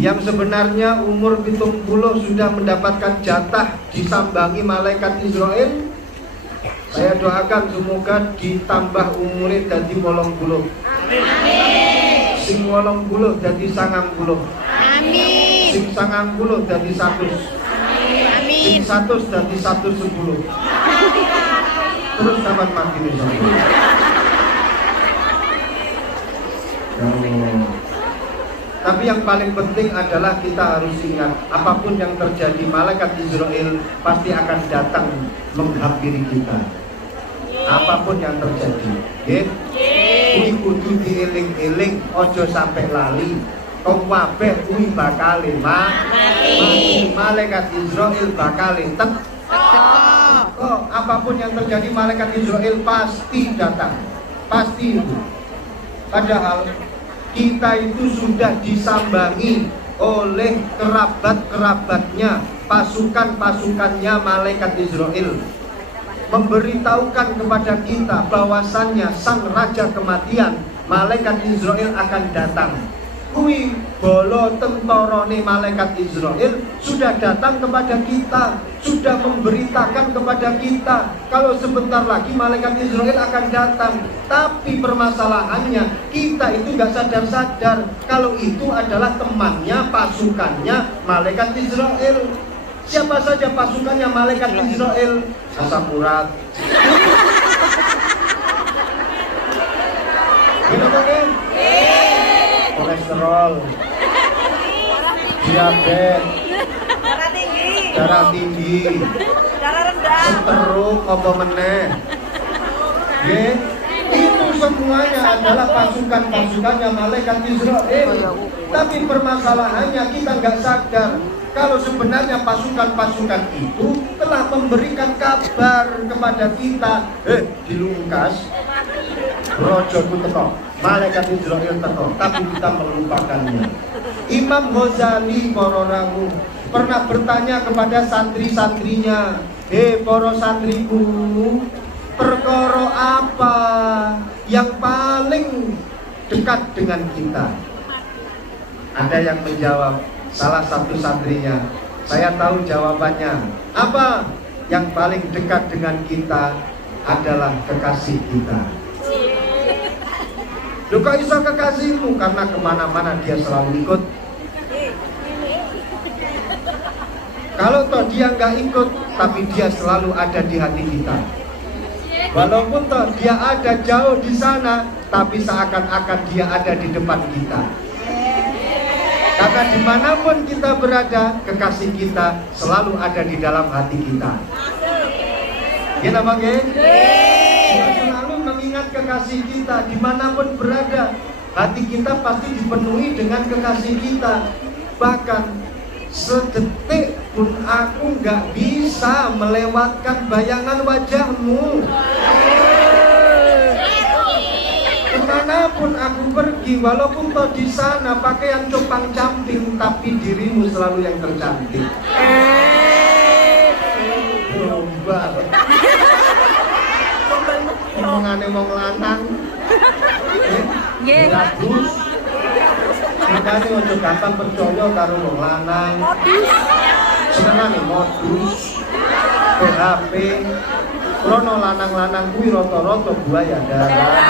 Yang sebenarnya umur 70 sudah mendapatkan jatah disambangi malaikat Israel. Saya doakan semoga ditambah umurnya jadi 80. Amin. Sing 80 jadi 90. Amin. Sing 90 jadi 100. Amin. Sing 100 jadi 110. Terus dapat mati insyaallah. Tapi yang paling penting adalah kita harus ingat, apapun yang terjadi, malaikat Israel pasti akan datang menghampiri kita. Apapun yang terjadi, kuwi kudu dieling-eling, ojo sampai lali. kabeh kuwi bakal mati. Malaikat Israel bakal apapun yang terjadi malaikat Israel pasti datang. Pasti itu. Padahal kita itu sudah disambangi oleh kerabat-kerabatnya, pasukan-pasukannya malaikat Israel, memberitahukan kepada kita bahwasannya sang raja kematian malaikat Israel akan datang. Kui bolo tentorone malaikat Israel sudah datang kepada kita, sudah memberitakan kepada kita kalau sebentar lagi malaikat Israel akan datang. Tapi permasalahannya kita itu nggak sadar-sadar kalau itu adalah temannya, pasukannya malaikat Israel. Siapa saja pasukannya malaikat Israel? Asam urat. Gimana kan? Kolesterol, diabetes, darah tinggi, stroke, apa meneh. Itu semuanya adalah pasukan-pasukannya malaikat Israel. Tapi permasalahannya kita nggak sadar kalau sebenarnya pasukan-pasukan itu telah memberikan kabar kepada kita, dilungkas, rojoku teko, malaikat Israel teko, tapi kita melupakannya. Imam Ghazali Kororamu pernah bertanya kepada santri-santrinya, para santriku, perkara apa yang paling dekat dengan kita? Ada yang menjawab, salah satu santrinya, saya tahu jawabannya. Apa? Yang paling dekat dengan kita adalah kekasih kita. Loh kok iso kekasihmu? Karena kemana-mana dia selalu ikut. Kalau toh dia nggak ikut, tapi dia selalu ada di hati kita. Walaupun toh dia ada jauh di sana, tapi seakan-akan dia ada di depan kita. Karena dimanapun kita berada, kekasih kita selalu ada di dalam hati kita. Kita pakai? Kita selalu mengingat kekasih kita dimanapun berada. Hati kita pasti dipenuhi dengan kekasih kita. Bahkan sedetik pun aku nggak bisa melewatkan bayangan wajahmu. Kemanapun aku pergi, walaupun toh di sana pakaian cupang camping, tapi dirimu selalu yang tercantik. Gombal. Omongane wong lanang. Nggih. Bagus. Makane ojo gampang percaya karo wong lanang. Senengane modus, PHP. Krono lanang-lanang kuwi rata-rata buaya darat.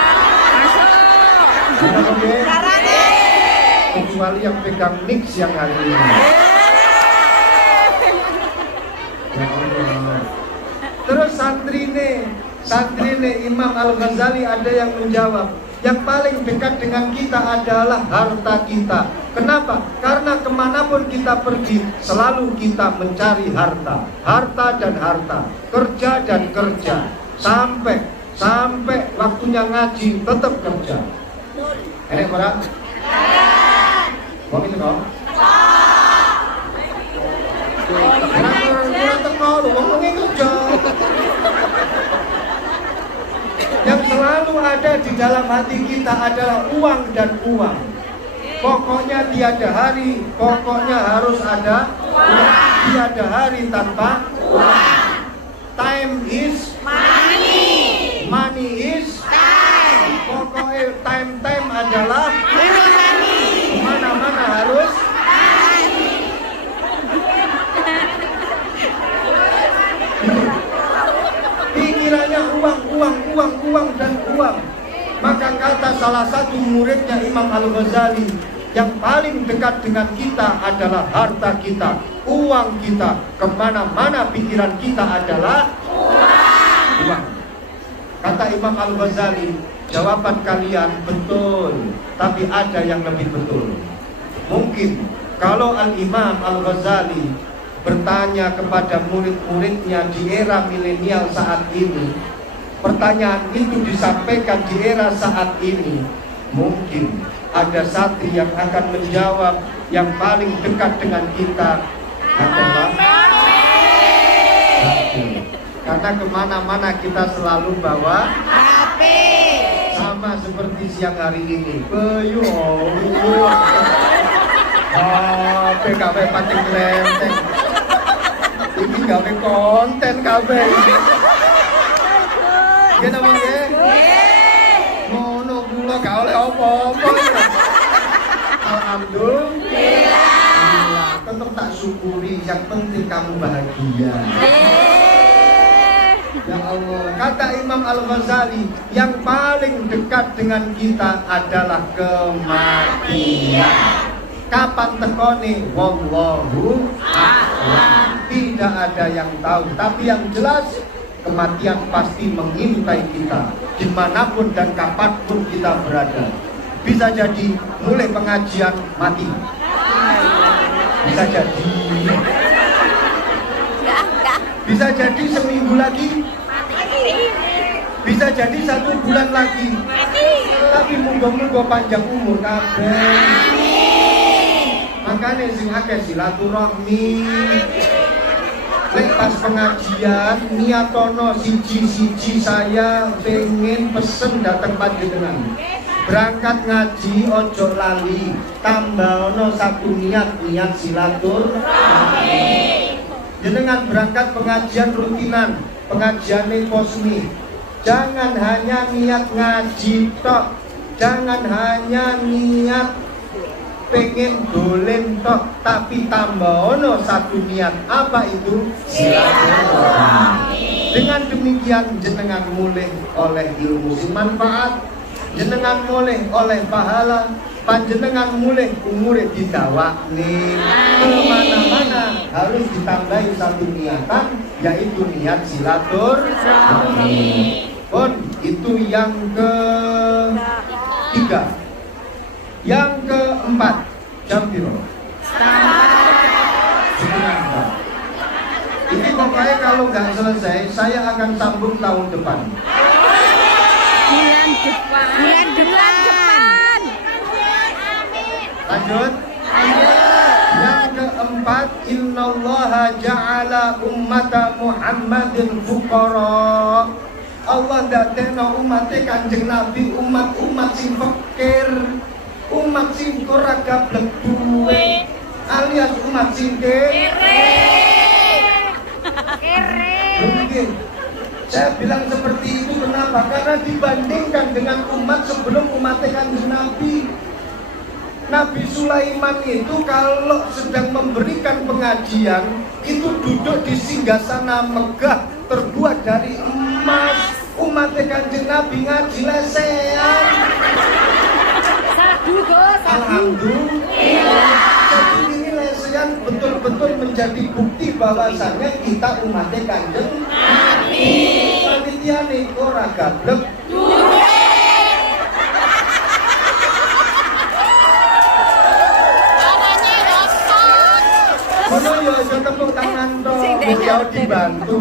Kecuali yang pegang mix yang hari ini. Terus santrine Imam Al-Ghazali ada yang menjawab, yang paling dekat dengan kita adalah harta kita. Kenapa? Karena kemanapun kita pergi, selalu kita mencari harta. Harta dan harta, kerja dan kerja. Sampai waktunya ngaji, tetap kerja. Enak orang? Wong itu kok? Kurang teko lho, wong kerja. Yang selalu ada di dalam hati kita adalah uang dan uang. Pokoknya tiada hari, pokoknya harus ada uang. Tiada hari tanpa uang. Time is money. Money is time. Pokoknya time adalah kemana-mana harus pikirannya uang dan uang. Maka kata salah satu muridnya Imam Al-Ghazali, yang paling dekat dengan kita adalah harta kita, uang kita. Kemana-mana pikiran kita adalah uang. Kata Imam Al-Ghazali, jawaban kalian betul, tapi ada yang lebih betul. Mungkin kalau Al-Imam Al-Ghazali bertanya kepada murid-muridnya di era milenial saat ini, pertanyaan itu disampaikan di era saat ini, mungkin ada satu yang akan menjawab, yang paling dekat dengan kita adalah HP. Karena kemana-mana kita selalu bawa HP. sama seperti siang hari ini. PKW pancing renteng. Ini gawe konten kabeh. Gimana Bang ya? Ngono kula gak oleh apa-apa ya. Alhamdulillah. Tetap tak syukuri, yang penting kamu bahagia. Ya Allah, kata Imam Al-Ghazali, yang paling dekat dengan kita adalah kematian. Kapan tekone? Wallahu a'lam. Tidak ada yang tahu, tapi yang jelas kematian pasti mengintai kita dimanapun dan kapanpun kita berada. Bisa jadi mulai pengajian mati, bisa jadi, bisa jadi seminggu lagi, bisa jadi 1 bulan lagi. Tapi muga-muga panjang umur kabeh. Makanya sing akeh silaturahmi. Lek pas pengajian niatono siji-siji saya pengen pesen datang panjenengan. Berangkat ngaji ojo lali, tambahno satu niat silaturahmi. Jenengan berangkat pengajian rutinan, pengajian posmi. Jangan hanya niat ngaji tok, jangan hanya niat pengen dolen tok, tapi tambah satu niat. Apa itu? Silaturahmi. Dengan demikian jenengan mulai oleh ilmu sing manfaat, jenengan mulai oleh pahala, panjenengan mulai umure didawakne. Kemana-mana harus ditambahi satu niatan, yaitu niat silaturahmi. Pun itu yang ketiga. Yang keempat, jam piro? Ini pokoknya kalau nggak selesai, saya akan sambung tahun depan. Bulan depan. Lanjut. Yang keempat, innallaha ja'ala ummata Muhammadin fuqara. Allah dadekno umatnya Kanjeng Nabi umat sing fakir, umat sing ora gablek duwe, alias umat sing kere. Mungkin saya bilang seperti itu kenapa? Karena dibandingkan dengan umat sebelum umatnya Kanjeng Nabi, Nabi Sulaiman itu kalau sedang memberikan pengajian itu duduk di singgasana megah terbuat dari emas. Umatnya Kanjeng Nabi ngaji lesehan. Alhamdulillah. Jadi ini lesehan betul-betul menjadi bukti bahwasannya kita umatnya Kanjeng Nabi. Panitia nih ora gablek. Kono yo aja tepuk tangan toh, beliau dibantu.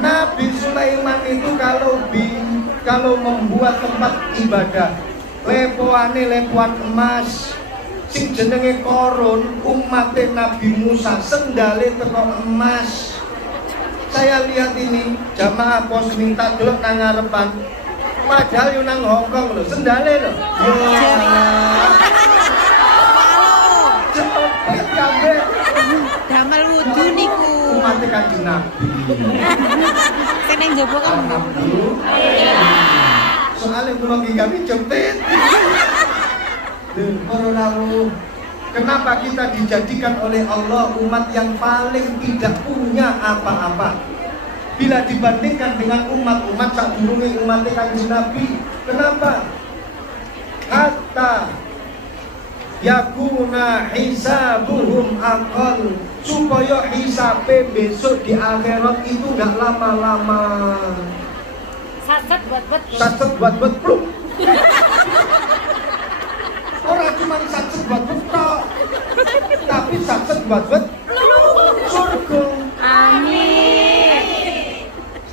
Nabi Sulaiman itu kalau membuat tempat ibadah, lepoan emas, sing jenenge korun, umatnya Nabi Musa sendale teko emas. Saya lihat ini jamaah pos minta delok nang ngarepan, padahal yo nang Hongkong lho, sendale lho. Ya cepet kabeh. Damel wudu niku. Umatnya Kanjeng Nabi. Seneng jopo kan. Soalnya belum kami jepit. Kenapa kita dijadikan oleh Allah umat yang paling tidak punya apa-apa? Bila dibandingkan dengan umat-umat sadurunge umat Kanjeng Nabi, kenapa? Hatta yakuna hisabuhum aqal, supaya hisabe besok di akhirat itu enggak lama-lama. Satset buat pluk. Orang cuma satset buat tok, tapi satset buat surga. Amin.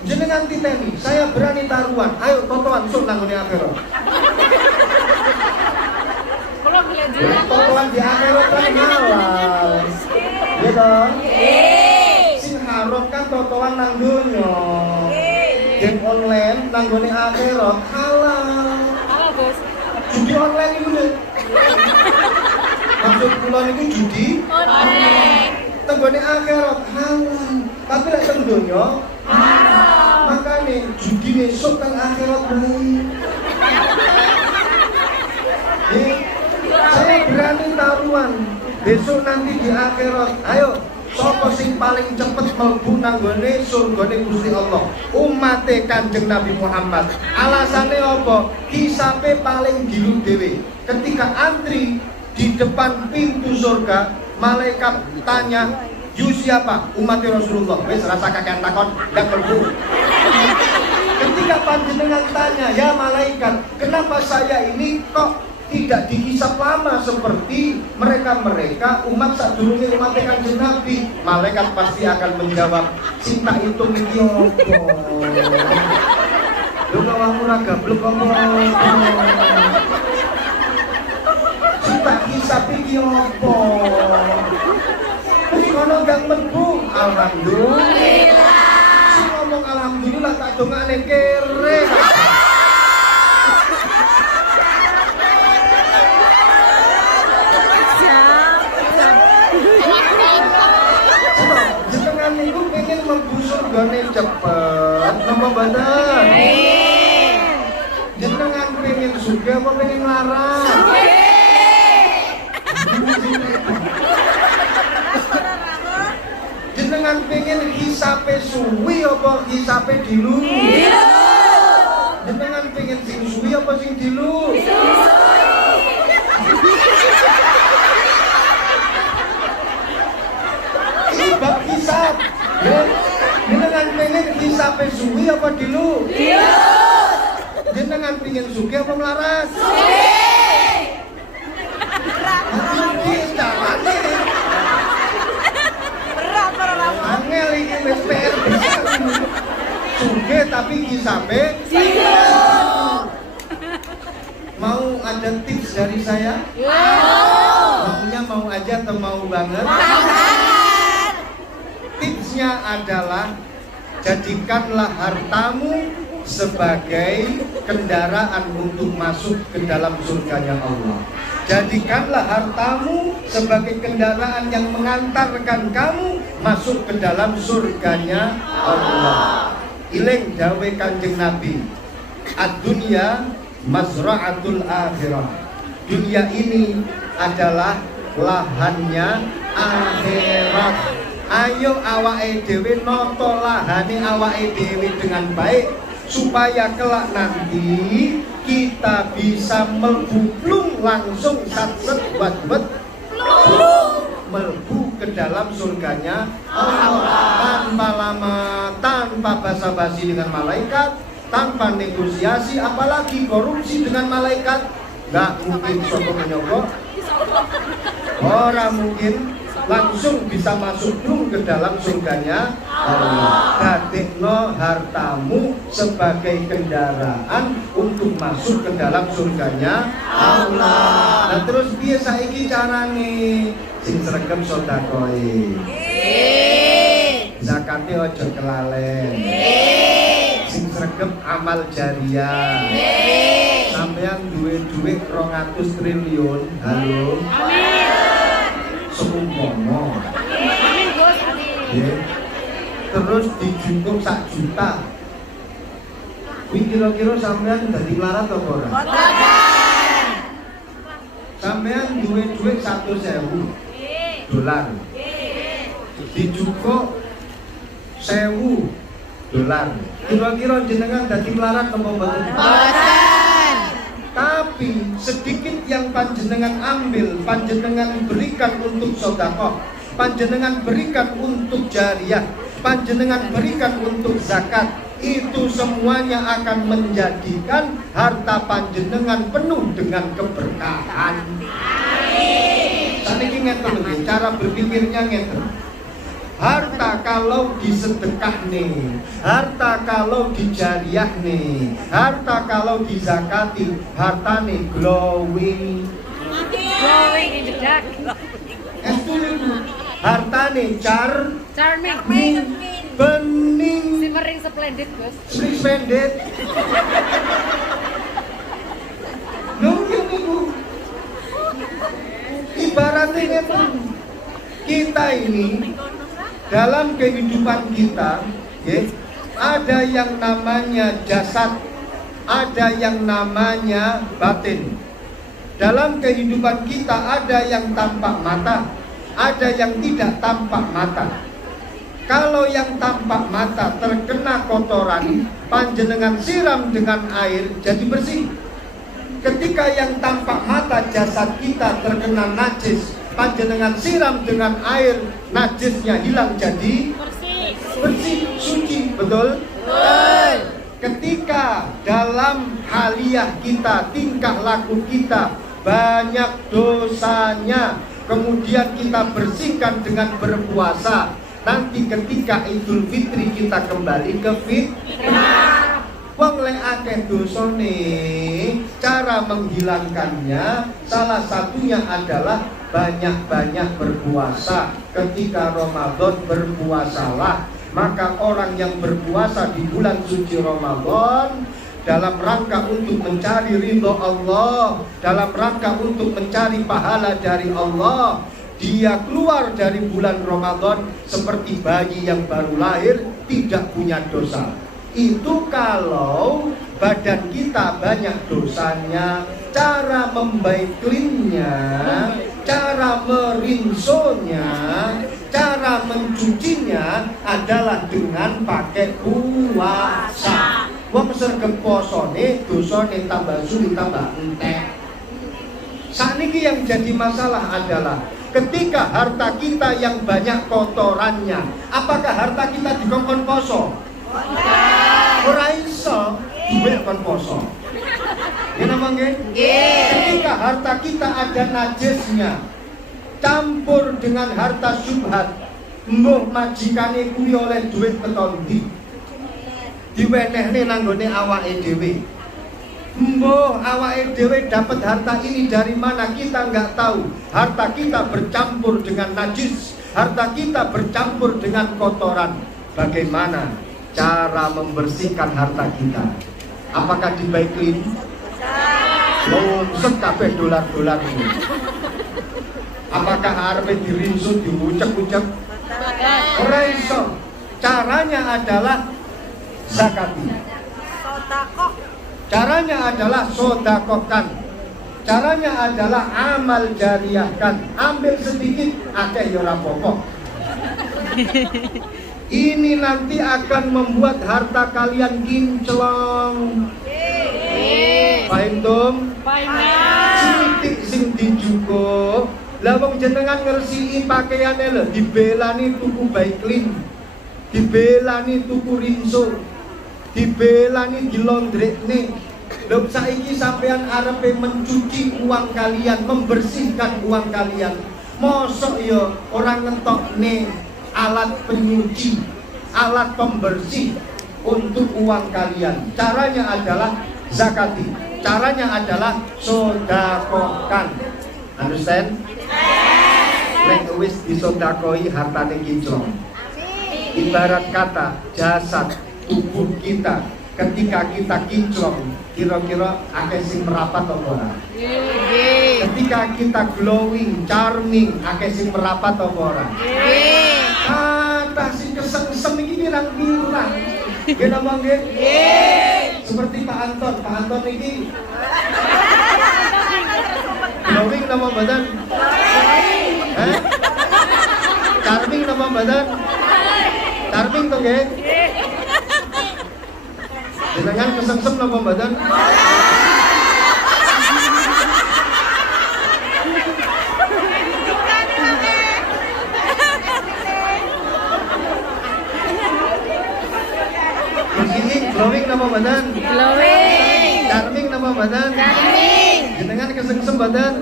Jenengan titeni, saya berani taruhan. Ayo totoan sok nang ngene akhirat. Kalau belajar Totoan di akhirat kan halal. Ya toh? Sing haram kan totoan nang donya. Game online nang ngene akhirat halal. halo bos. Judi online iku lho. Maksud kula niku judi Online. tenggone akhirat halal. Tapi lek teng donya haram. Makane judi besok teng akhirat bae. Saya berani taruhan besok nanti di akhirat. Ayo, sapa sing paling cepet mlebu nang gone surgane Gusti Allah? Umate Kanjeng Nabi Muhammad. Alasane apa? Hisabe paling gilu dhewe. Ketika antri di depan pintu surga, malaikat tanya, "You siapa?" Umat Rasulullah. Wis rasa kakean takon, ndak mlebu. Ketika panjenengan tanya, "Ya malaikat, kenapa saya ini kok tidak dihisap lama seperti mereka-mereka umat sadurunge umat Kanjeng Nabi?" Malaikat pasti akan menjawab, "Cinta hitung iki opo? Lho kok awakmu ora gablek apa? Cinta hisap iki opo? Wis kono gak mlebu." Alhamdulillah. Si ngomong alhamdulillah tak dongane kere. Jenengan niku pengen mlebu surgane cepet, napa mboten? Jenengan pengen surga apa pengen laras? Jenengan pengen hisape suwi apa hisape dilu? Jenengan pengen sing suwi apa sing dilu? Ini bab hisap. Ya. Jenengan pengen hisape suwi apa dilu? Jenengan pengen sugi apa melarat? Angel iki wis PR besar. Suge tapi hisape mau ada tips dari saya? Maunya mau aja atau mau banget? Tipsnya adalah jadikanlah hartamu sebagai kendaraan untuk masuk ke dalam surganya Allah. Jadikanlah hartamu sebagai kendaraan yang mengantarkan kamu masuk ke dalam surganya Allah. Iling dawe Kanjeng Nabi, ad-dunya mazra'atul akhirah. Dunia ini adalah lahannya akhirat. Ayo awake dhewe nata lahane awake dhewe dengan baik supaya kelak nanti kita bisa melbu langsung satset buat melbu ke dalam surganya Allah tanpa lama, tanpa basa-basi dengan malaikat, tanpa negosiasi, apalagi korupsi dengan malaikat. Nggak mungkin sopo menyogok, orang mungkin langsung bisa masuk ke dalam surganya Allah. Dadekno hartamu sebagai kendaraan untuk masuk ke dalam surganya Allah. Nah terus piye saiki carane? Sing sregep sedekah. Zakate aja kelalen. Sing sregep amal jariah. Sampeyan duwe dhuwit 200 triliun. Halo. Seumpama. Amin bos, amin. Terus dijungkup 1 juta. Kuwi kira-kira sampean dadi melarat apa ora? Sampean duwe dhuwit 100.000 dolar. Dijungkup 1.000 dolar. Kira-kira jenengan dadi melarat apa mboten? Tapi sedikit yang panjenengan ambil, panjenengan berikan untuk sedekah, panjenengan berikan untuk jariah, panjenengan berikan untuk zakat, itu semuanya akan menjadikan harta panjenengan penuh dengan keberkahan. Saniki ngeten lho, cara berpikirnya ngeten. Harta kalau disedekah nih, harta kalau dijariah nih, harta kalau dizakati, harta nih glowing. Glowing in the dark. Harta nih Charming. bening, Simmering splendid, Bos. splendid. Nunggu niku. Ibaratnya itu kita ini dalam kehidupan kita, ya, ada yang namanya jasad, ada yang namanya batin. Dalam kehidupan kita ada yang tampak mata, ada yang tidak tampak mata. Kalau yang tampak mata terkena kotoran, panjenengan siram dengan air jadi bersih. Ketika yang tampak mata jasad kita terkena najis, panjenengan siram dengan air, najisnya hilang jadi bersih, suci, betul? Ketika dalam haliah kita, tingkah laku kita banyak dosanya, kemudian kita bersihkan dengan berpuasa. Nanti ketika Idul Fitri kita kembali ke fitrah. Wong lek akeh dosane, cara menghilangkannya salah satunya adalah banyak-banyak berpuasa. Ketika Ramadan berpuasalah. Maka orang yang berpuasa di bulan suci Ramadan dalam rangka untuk mencari ridho Allah, dalam rangka untuk mencari pahala dari Allah, dia keluar dari bulan Ramadan seperti bayi yang baru lahir, tidak punya dosa. Itu kalau badan kita banyak dosanya, cara membaikinnya, cara merinsonya, cara mencucinya adalah dengan pakai puasa. Wong sergep posone, dosane tambah sulit, tambah entek. Sakniki yang jadi masalah adalah ketika harta kita yang banyak kotorannya, apakah harta kita dikongkon poso? Ora iso duwe kon poso. Ya napa nggih? Ketika harta kita ada najisnya, campur dengan harta syubhat, mbuh majikane kuwi oleh duit petondi, diwenehne nanggone awake dhewe. Mbuh awake dhewe dapat harta ini dari mana kita nggak tahu. Harta kita bercampur dengan najis, harta kita bercampur dengan kotoran. Bagaimana cara membersihkan harta kita? Apakah dibaikin? Lungsek kabeh dolar-dolar ini. Apakah arepe dirinsu, diucek-ucek? Ora iso. Caranya adalah zakati. Caranya adalah sodakohkan. Caranya adalah amal jariyahkan. Ambil sedikit, akeh ya ora apa-apa. Ini nanti akan membuat harta kalian kinclong. Paham dong? Sithik sing dijugo. Lah wong jenengan ngresiki pakaiane lho, dibelani tuku baiklin, dibelani tuku rinso, dibelani dilondrekne. Lho saiki sampean arepe mencuci uang kalian, membersihkan uang kalian. Mosok ya orang ngetokne alat penyuci, alat pembersih untuk uang kalian. Caranya adalah zakati. Caranya adalah sodakohkan. Understand? Nek wis disodakoi hartane kinclong. Ibarat kata jasad tubuh kita ketika kita kinclong, kira-kira akeh sing merapat apa ora? Ketika kita glowing, charming, akeh sing merapat apa ora? Kata sing kesem-kesem iki pirang-pirang. Nggih napa nggih? Seperti Pak Anton iki glowing nama badan? Charming nama badan? Charming tuh nggih? Jenengan kesem-kesem nama badan? Glowing nama badan? Glowing. Charming nama badan? Charming. Jenengan kesem-kesem badan?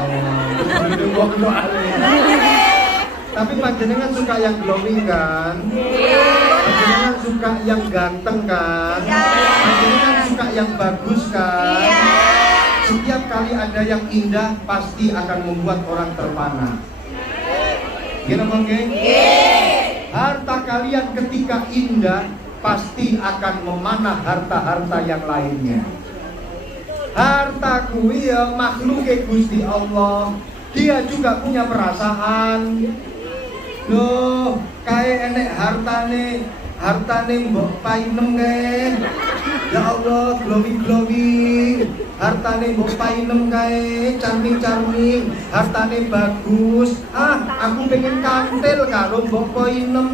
Oh, ngono ale. Tapi panjenengan suka yang glowing kan? Panjenengan suka yang ganteng kan? Panjenengan suka yang bagus kan? Setiap kali ada yang indah pasti akan membuat orang terpana. Gimana mungkin? Harta kalian ketika indah pasti akan memanah harta-harta yang lainnya. Harta kuwi ya makhluk Gusti Allah. Dia juga punya perasaan. Loh, kayak enek hartane mbok painem kae. Ya Allah, glowing. Hartane mbok painem kae, charming. Hartane bagus. Aku pengen kantil karo mbok painem.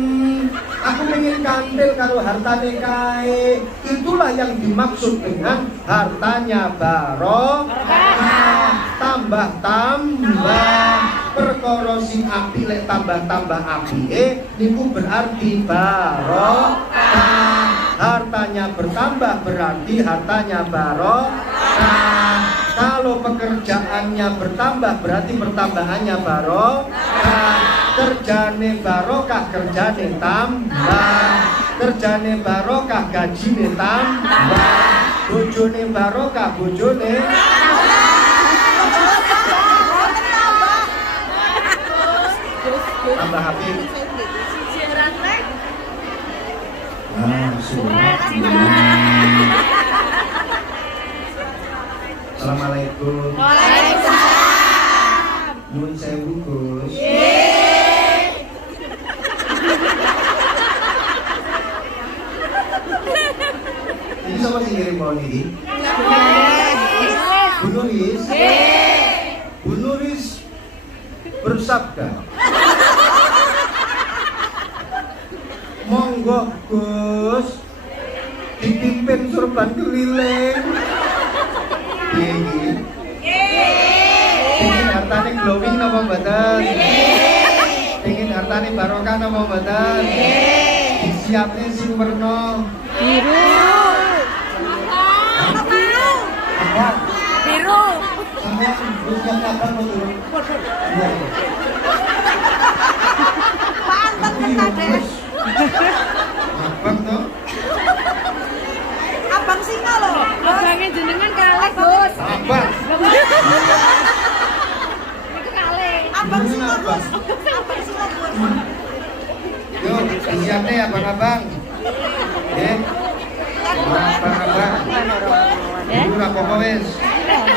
Aku pengen kantil karo hartane kae. Itulah yang dimaksud dengan hartanya barokah. Tambah perkara sing apik lek tambah apike niku berarti barokah. Hartanya bertambah berarti hartanya barokah. Kalau pekerjaannya bertambah berarti pertambahannya barokah. Kerjane barokah, kerjane tambah. Kerjane barokah, gajine tambah. Bojone barokah, bojone tambah hati. Assalamualaikum. Waalaikumsalam. Nuwun sewu Gus. Ini sama sih ngirim pohon ini? Bu Nuris. Bu Nuris bersabda, monggo Gus dipimpin sorban keliling. Ini pengen hartane glowing napa mboten? Pengen hartane barokah napa mboten? Disiapne sing werna Biru. apa? Biru. Sampeyan wis kapan betul? Iya. Pantes kan Kades? Abang toh? Abang singa loh. Abangnya jenengan kalih, Gus. Abang. Itu kalih. Abang singa Abang. Gus. Abang singa Gus. Yo, siapne abang-abang. Abang-abang. Ibu ora apa-apa wis.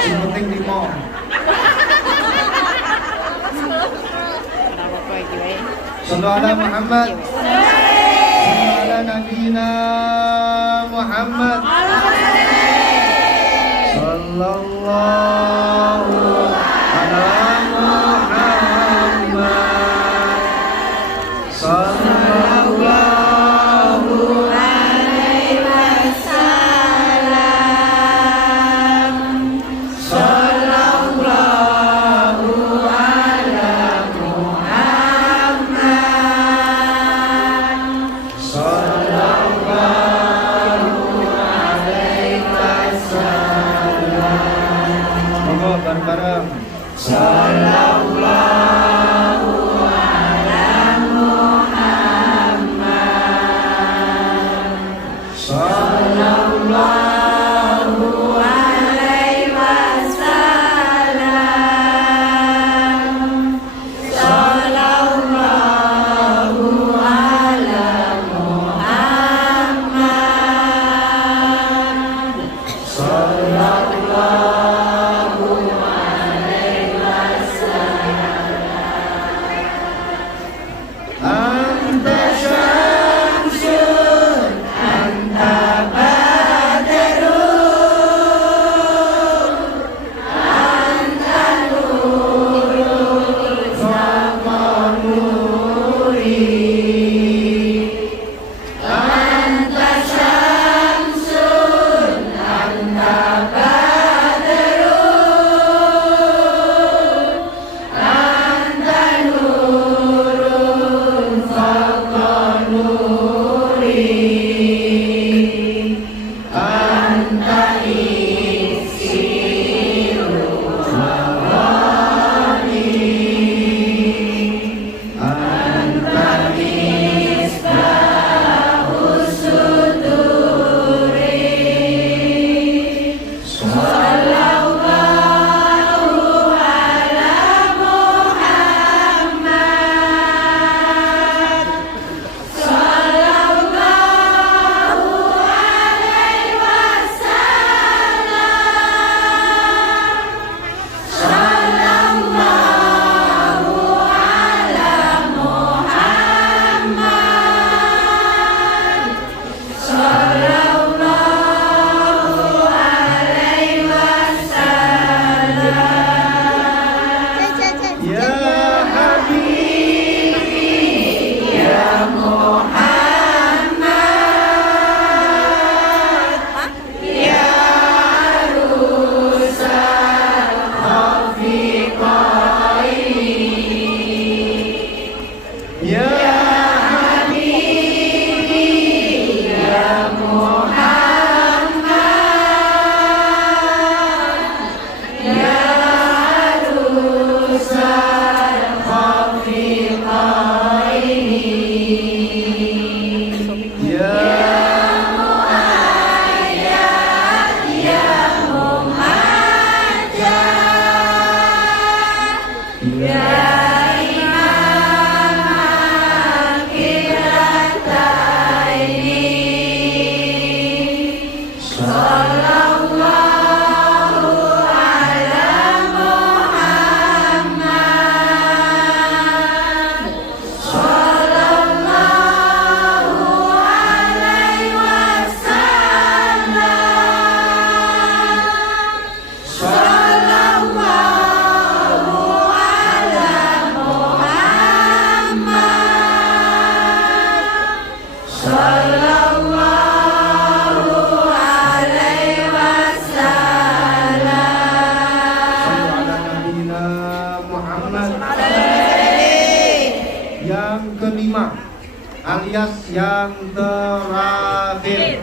Sing penting limo. Sallallahu ala Muhammad. Sallallahu ala nabiyina Muhammad. Sallallahu ala Muhammad. Sallallahu alaihi wasallam. Sallallahu ala Muhammad. Sallallahu alaihi wasallam. Monggo bareng-bareng. Sallallahu ala Muhammad. Sallallahu alaihi wasallam. Sallallahu ala Muhammad. Sallallahu alaihi wasallam. Anta syamsun, anta badrun, anta nurun fawqa nuri. Anta syamsun, anta badrun, anta nurun fawqa nuri. Anta iksiru mawani. Sallu ala nabiyina Muhammad. Yang kelima, alias yang terakhir.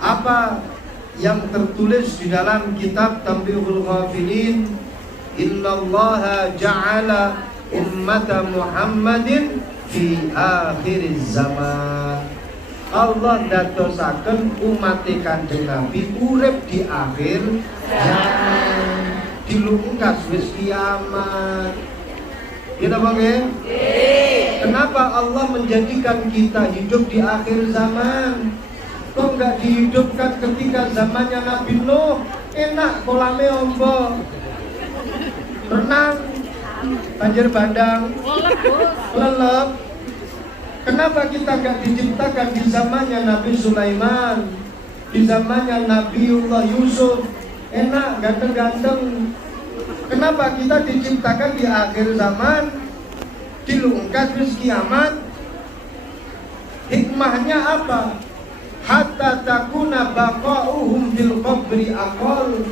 Apa yang tertulis di dalam kitab Tanbihul Ghafilin? Innallaha ja'ala ummata Muhammadin fi akhir zaman. Allah ndadosaken umat Kanjeng Nabi urip di akhir zaman. Dilungkas wis kiamat. Kita bangga? Kenapa Allah menjadikan kita hidup di akhir zaman? Kok nggak dihidupkan ketika zamannya Nabi Nuh? Enak kolame ombo, renang, banjir bandang, lelep. Kenapa kita nggak diciptakan di zamannya Nabi Sulaiman, di zamannya Nabiullah Yusuf? Enak, ganteng-ganteng. Kenapa kita diciptakan di akhir zaman? Dilungkas wis kiamat. Hikmahnya apa? Hatta takuna baqa'uhum fil qabri aqal,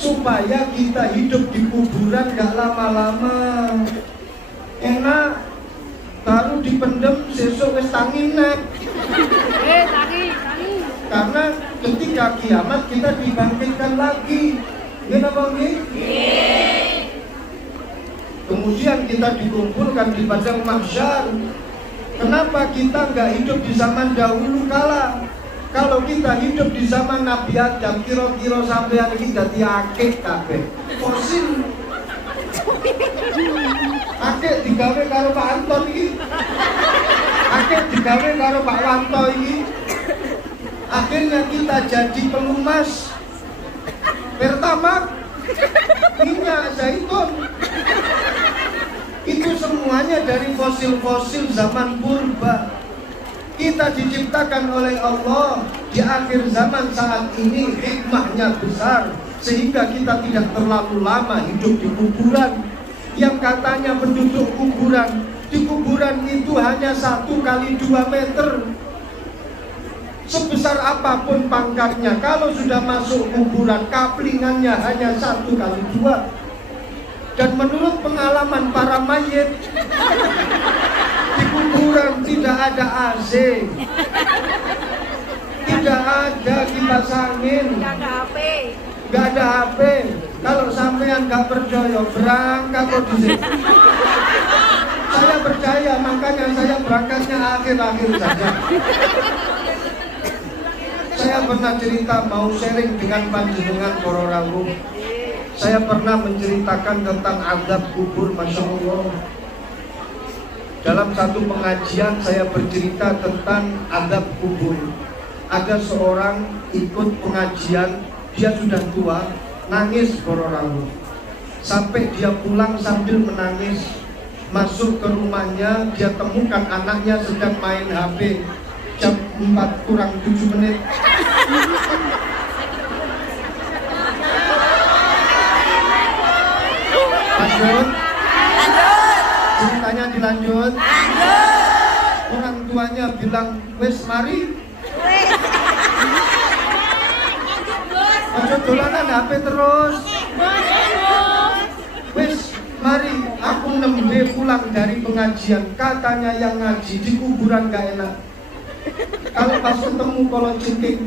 supaya kita hidup di kuburan gak lama-lama. Enak, baru dipendem sesuk wis tangi nek. Tangi. Karena ketika kiamat kita dibangkitkan lagi. Nggih napa nggih? Kemudian kita dikumpulkan di padang mahsyar. Kenapa kita nggak hidup di zaman dahulu kala? Kalau kita hidup di zaman Nabi Adam, kira-kira sampean iki dadi akeh kabeh. Fosil. Akeh digawe karo Pak Anton iki. Akeh digawe karo Pak Wanto iki. Akhirnya kita jadi pelumas. Pertamax, minyak zaitun. Itu semuanya dari fosil-fosil zaman purba. Kita diciptakan oleh Allah di akhir zaman saat ini, hikmahnya besar, sehingga kita tidak terlalu lama hidup di kuburan. Yang katanya penduduk kuburan, di kuburan itu hanya 1 kali 2 meter. Sebesar apapun pangkatnya, kalau sudah masuk kuburan, kaplingannya hanya 1 kali 2. Dan menurut pengalaman para mayit, di kuburan tidak ada AC, tidak ada kipas angin, nggak ada HP. Kalau sampean nggak percaya, berangkat kok di sini. Saya percaya, makanya saya berangkatnya akhir-akhir saja. Saya pernah cerita mau sharing dengan panjenengan para rawuh. Saya pernah menceritakan tentang azab kubur, Masya Allah. Dalam satu pengajian saya bercerita tentang azab kubur. Ada seorang ikut pengajian, dia sudah tua, nangis para rawuh. Sampai dia pulang sambil menangis. Masuk ke rumahnya, dia temukan anaknya sedang main HP. Jam 4 kurang 7 menit. Lanjut. Ceritanya dilanjut. Orang tuanya bilang, wes mari. Ojo dolanan HP terus. Wes mari, aku nembe pulang dari pengajian. Katanya yang ngaji di kuburan gak enak. Kalau pas ketemu kolon cengking,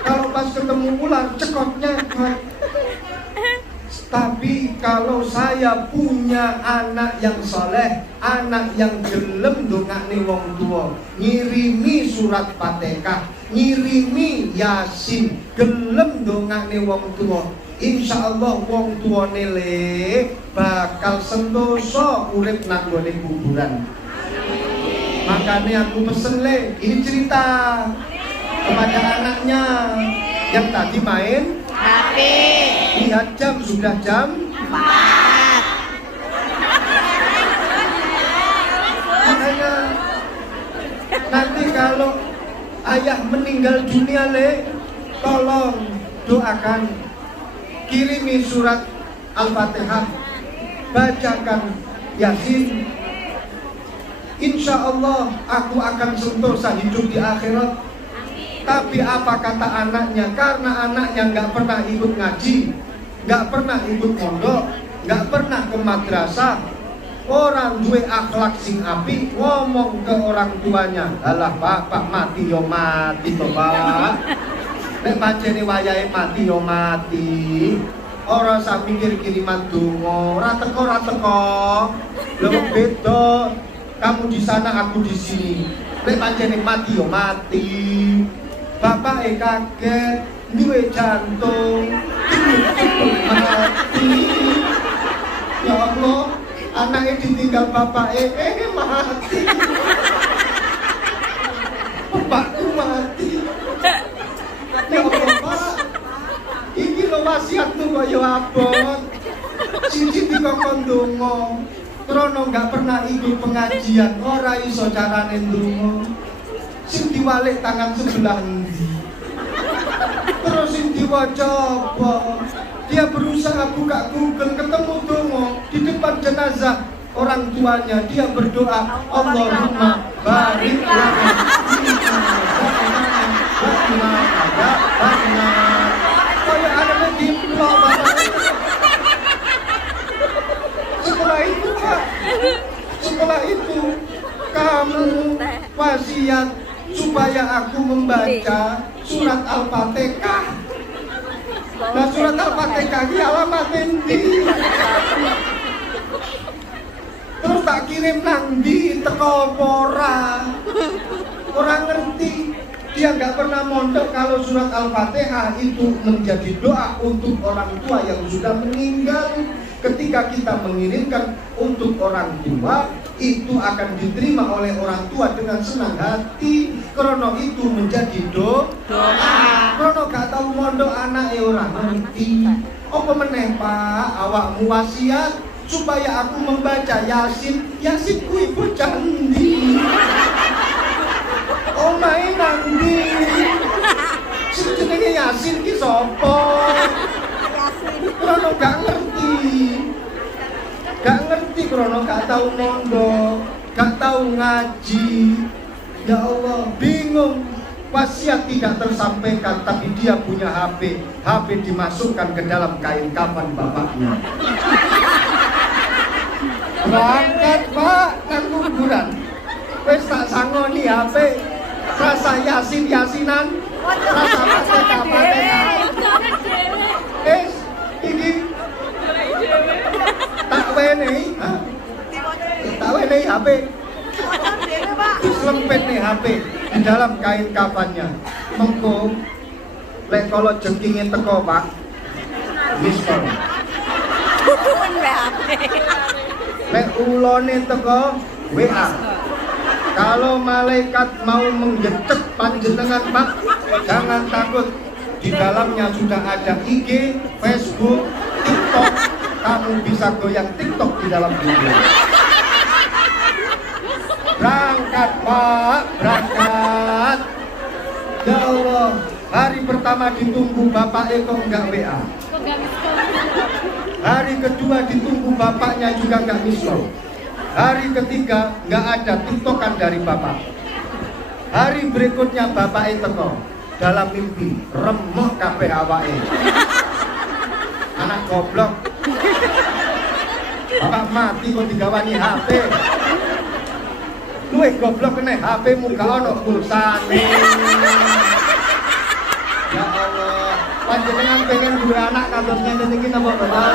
kalau pas ketemu ular cekotnya. Tapi kalau saya punya anak yang soleh, anak yang gelem dongakne wong tua, ngirimi surat Fatihah, ngirimi Yasin, gelem dongakne wong tua, insya Allah wong tua nele bakal sentosa urip nang gone kuburan. Makanya aku pesen Le, ini cerita kepada anaknya yang tadi main HP. lihat jam, sudah jam 4. makanya nanti kalau ayah meninggal dunia Le, tolong doakan, kirimi surat Al-Fatihah, bacakan Yasin. Insya Allah aku akan sentosa hidup di akhirat. Tapi apa kata anaknya? Karena anaknya nggak pernah ikut ngaji, nggak pernah ikut pondok, nggak pernah ke madrasah. Orang duwe akhlak sing api, ngomong ke orang tuanya, alah pak mati yo mati to pak. Nek pancene wayahe mati yo mati. Ora sak mikir kiriman donga, ora teko. Lho beda. Kamu di sana, aku di sini. Nek pancene mati yo mati. Bapak kaget, duwe jantung, mati. Ya Allah, anaknya ditinggal bapak mati. Bapakku mati. Ya Allah Pak, iki lho wasiatmu kaya abot. Siji dikongkon donga. Krono gak pernah ikut pengajian, ora iso carane ndonga. Sing diwalik tangan sebelah ndi? Terus sing diwaca apa? Dia berusaha buka Google, ketemu donga di depan jenazah orang tuanya. Dia berdoa, Allahumma barik lana kayak ada diplom. Setelah itu kamu wasiat supaya aku membaca surat Al-Fatihah. Nah surat Al-Fatihah ini alamat endi? Terus tak kirim nang ndi teko ora? Orang ngerti. Dia nggak pernah mondok kalau surat Al-Fatihah itu menjadi doa untuk orang tua yang sudah meninggal. Ketika kita mengirimkan untuk orang tua, itu akan diterima oleh orang tua dengan senang hati. Krono itu menjadi doa. Krono gak tahu mondok anak orang ngerti. Apa meneh Pak, awakmu wasiat supaya aku membaca Yasin. Yasin kuwi bocah ndi? Omahe nang ndi? Sing jenenge Yasin ki sapa? Krono gak ngerti. Gak ngerti krono, gak tahu mondok, gak tahu ngaji. Ya Allah, bingung. Wasiat tidak tersampaikan, tapi dia punya HP. HP dimasukkan ke dalam kain kafan bapaknya. Berangkat Pak, nang kuburan. Wes tak sangoni HP. Rasa Yasinan, rasa Fatihah. Ini tak wenehi HP. Selempet nih HP di dalam kain kafannya. Mengko lek kalau jengkingin teko Pak, miskol. Lek ulone teko WA. Kalau malaikat mau menggecek panjenengan Pak, jangan takut. Di dalamnya sudah ada IG, Facebook, TikTok. Kamu bisa goyang TikTok di dalam video. Berangkat Pak, berangkat. Ya Allah, hari pertama ditunggu Bapak Eko enggak WA. Hari kedua ditunggu bapaknya juga enggak miskol. Hari ketiga enggak ada TikTokan dari Bapak. Hari berikutnya Bapak Eko dalam mimpi remuk kabeh awake. Anak goblok. Bapak mati kok digawani HP. Luwe goblok kene HP-mu gak ono pulsane. Ya Allah, panjenengan pengen duwe anak kados ngene iki napa Bapak?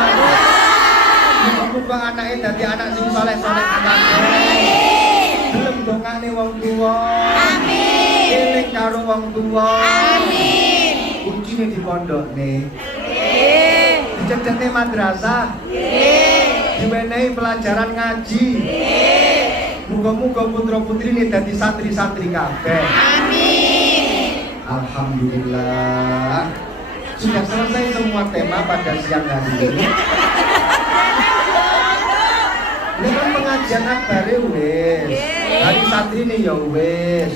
Muga anake dadi anak sing saleh-saleh kabeh. Gelem dongane wong tuwa. Amin. Eling karo wong tuwa. Amin. Kuncine di pondokne. Nggih. Dicedhekne madrasah. Nggih. Diwenehi pelajaran ngaji. Nggih. Muga-muga putra putri ini dadi santri-santri kabeh. Amin. Alhamdulillah. Sudah selesai semua tema pada siang hari ini. Ini kan pengajian akbar wis. Hari santri ini ya wis.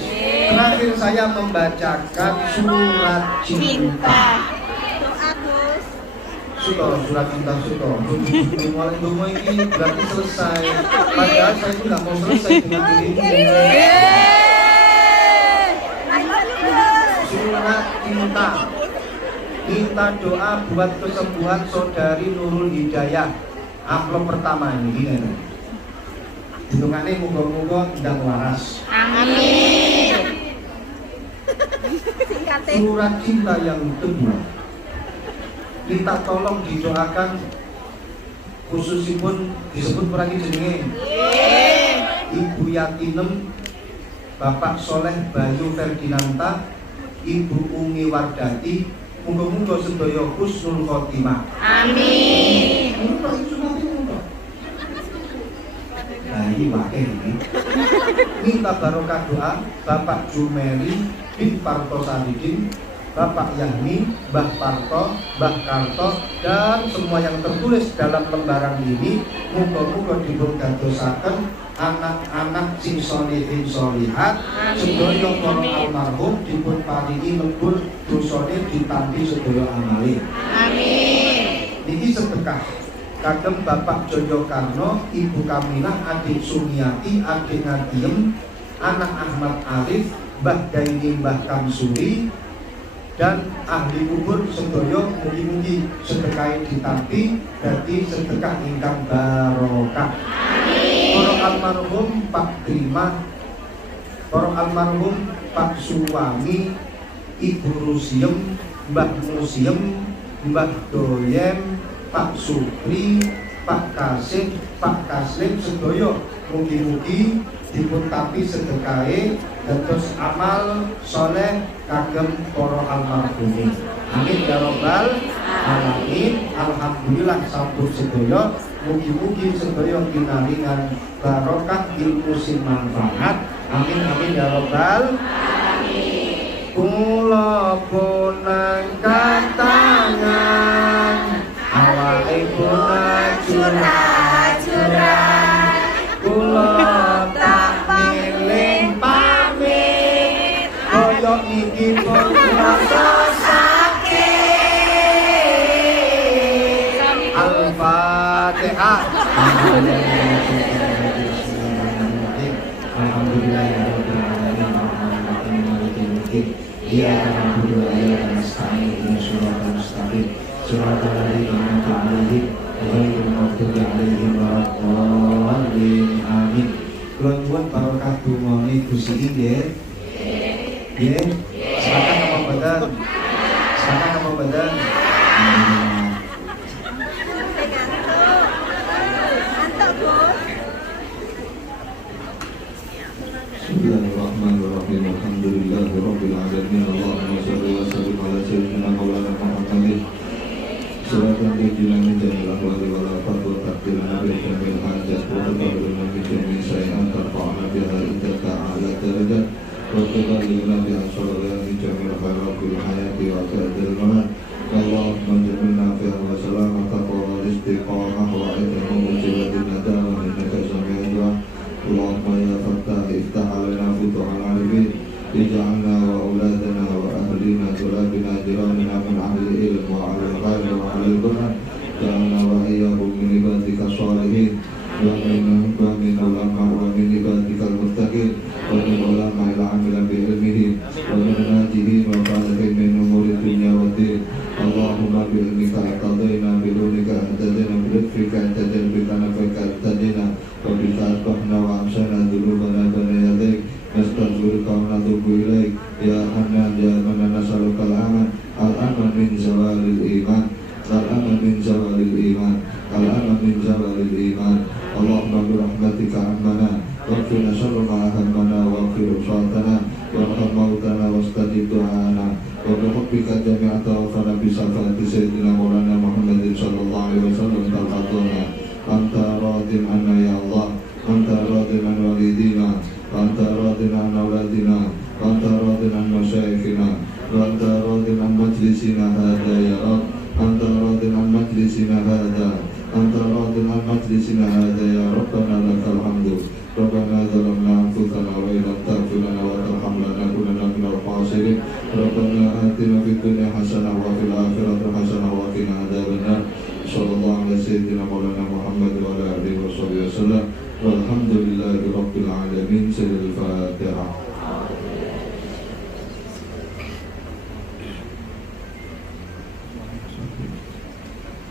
Terakhir saya membacakan surat cinta. Surat cinta Suto. Mulai dulu ini berarti selesai. Padahal saya itu nggak mau selesai dengan diri ini. Surat cinta. Minta doa buat kesembuhan saudari Nurul Hidayah. Amplop pertama ini. Hitungannya moga-moga tidak waras. Amin. Surat cinta yang kedua. Kita tolong didoakan khususipun disebut perangi jenenge Ibu Yatinem, Bapak Soleh Bayu Ferdinanda, Ibu Umi Wardati, muga-muga sedaya husnul khotimah. Amin. Nah ini pakai ini. Minta barokah doa Bapak Jumeli bin Parto Sadidin, Bapak Yahmi, Mbah Parto, Mbah Karto, dan semua yang tertulis dalam lembaran ini muga-muga diberkadosaken anak-anak sing sholihin sholihat, sedaya para almarhum dipun paringi lebur dosane ditampi sedaya amale. Amin. Niki sedekah kagem Bapak Jojo Karno, Ibu Kamilah, Adik Sumiati, Adik Nadiem, anak Ahmad Arif, Mbah Daini, Mbah Kamsuri, dan ahli kubur sedaya mugi-mugi sedekah ditampi dadi sedekah ingkang barokah. Para almarhum Pak Grima, para almarhum Pak Suwami, Ibu Rusiem, Mbah Musiem, Mbah Doyem, Pak Supri, Pak Kasim, Pak Kaslim sedaya mugi-mugi dipun tampi sedekahe dados amal soleh kagem para almarhumin. Amin ya robbal alamin. Alhamdulillah sampun sedaya. Mugi-mugi sedaya pinaringan barokah ilmu sing manfaat. Amin amin ya robbal alamin. Kula pun angkat tangan, awake pun curhat-curhat, kula tak miling pamit, koyo iki pun rasa sakit. Al-Fatihah. Iya, alhamdulillah, ya, nasta'in, ya, syuratan mustaqim, syuratan alaikum, alaikum, ghairil maghdubi alaihim waladdallin, amin. Kula nyuwun barokah dungane Gusti nggih. Nggih. Silakan apa badan? Silakan apa badan? Bismillahirrahmanirrahim. Alhamdulillahirabbil alamin. Allahumma shalli wa sallim ala sayyidina maulana Muhammadin. Salatan tajilana min jamil ahwali wal afat wa taqdirana bi jamil hajat wa taqdirana bi jamil sayi'at tarfa'na biha indaka a'la darajat wa tuballighuna bi asrarina min jamil khairat fil hayati wa sa'atil mamat. Allahumma jamilna fiha wa salamata wa istiqamah wa idham musibatin nadama innaka sami'ud du'a. Allahumma ya fattah iftah alaina futuhal arifin, ij'alna wa auladana wa ahlina tulabina jiranina min ahli ilm wa ahli khair wa ahli quran, ja'alna wa iyyahum min ibadika sholihin wa min ulama wa min ibadika al-muttaqin wa min ulama ila amila bi ilmihim wa min najihin wa falahin min umuri dunya wa din. Allahumma bi ilmika atadina bi ilmika atadina bi lutfika atadina bi kanafika atadina wa bi ta'atbahna wa amsana dhulubana bana yadik nastaghfiruka wa natubu ilaik ya Hanan ya Manan nas'aluka al-aman al-aman min zawalil iman al-aman min zawalil iman al-aman min zawalil iman. Allahumma bi rahmatika ammana waghfir syarra ma ahammana waghfir usatana warham mautana wastajib du'ana wa bi hubbika jami'a tawaffana bi syafaati sayyidina maulana Muhammadin sallallahu alaihi wasallam. Anta radin anna ya Allah, anta radin an walidi khasirin. Rabbana atina fid dunya hasanah wa fil akhirati hasanah wa qina adzabannar. Sallallahu alaihi sayyidina maulana Muhammad wa ala alihi wasallam. Walhamdulillahi rabbil alamin. Al-Fatihah.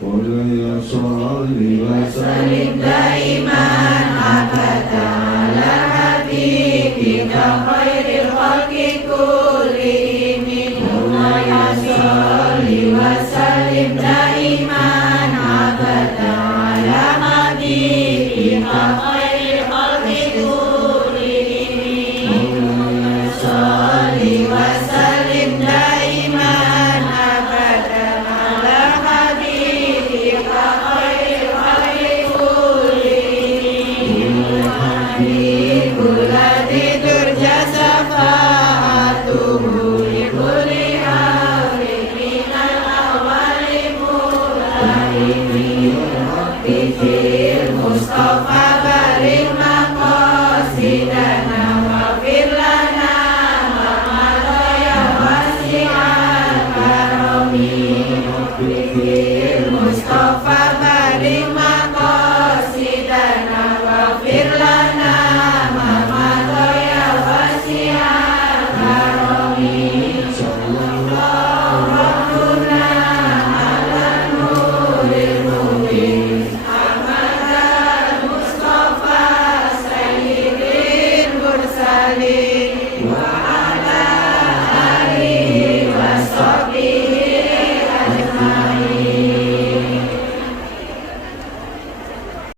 Qul ya sholli wa sallim daiman abada ala habibika khairil khalqi kullihim. Qul ya sholli wa sallim daiman abada ala habibika khairil khalqi kullihim. Qul ya sholli wa sallim daiman abada ala habibika khairil khalqi kullihim. Habibul ladzi turja syafaatuhu li kulli hawlin minal awwali mulaimin. Bifil Mustafa barik maqasidana wafir lana ma madaya wasi'al karami. Bifil Mustafa barik maqasidana wafir lana ma madaya wasi'al karami. Sallallahu rabbuna ala nuril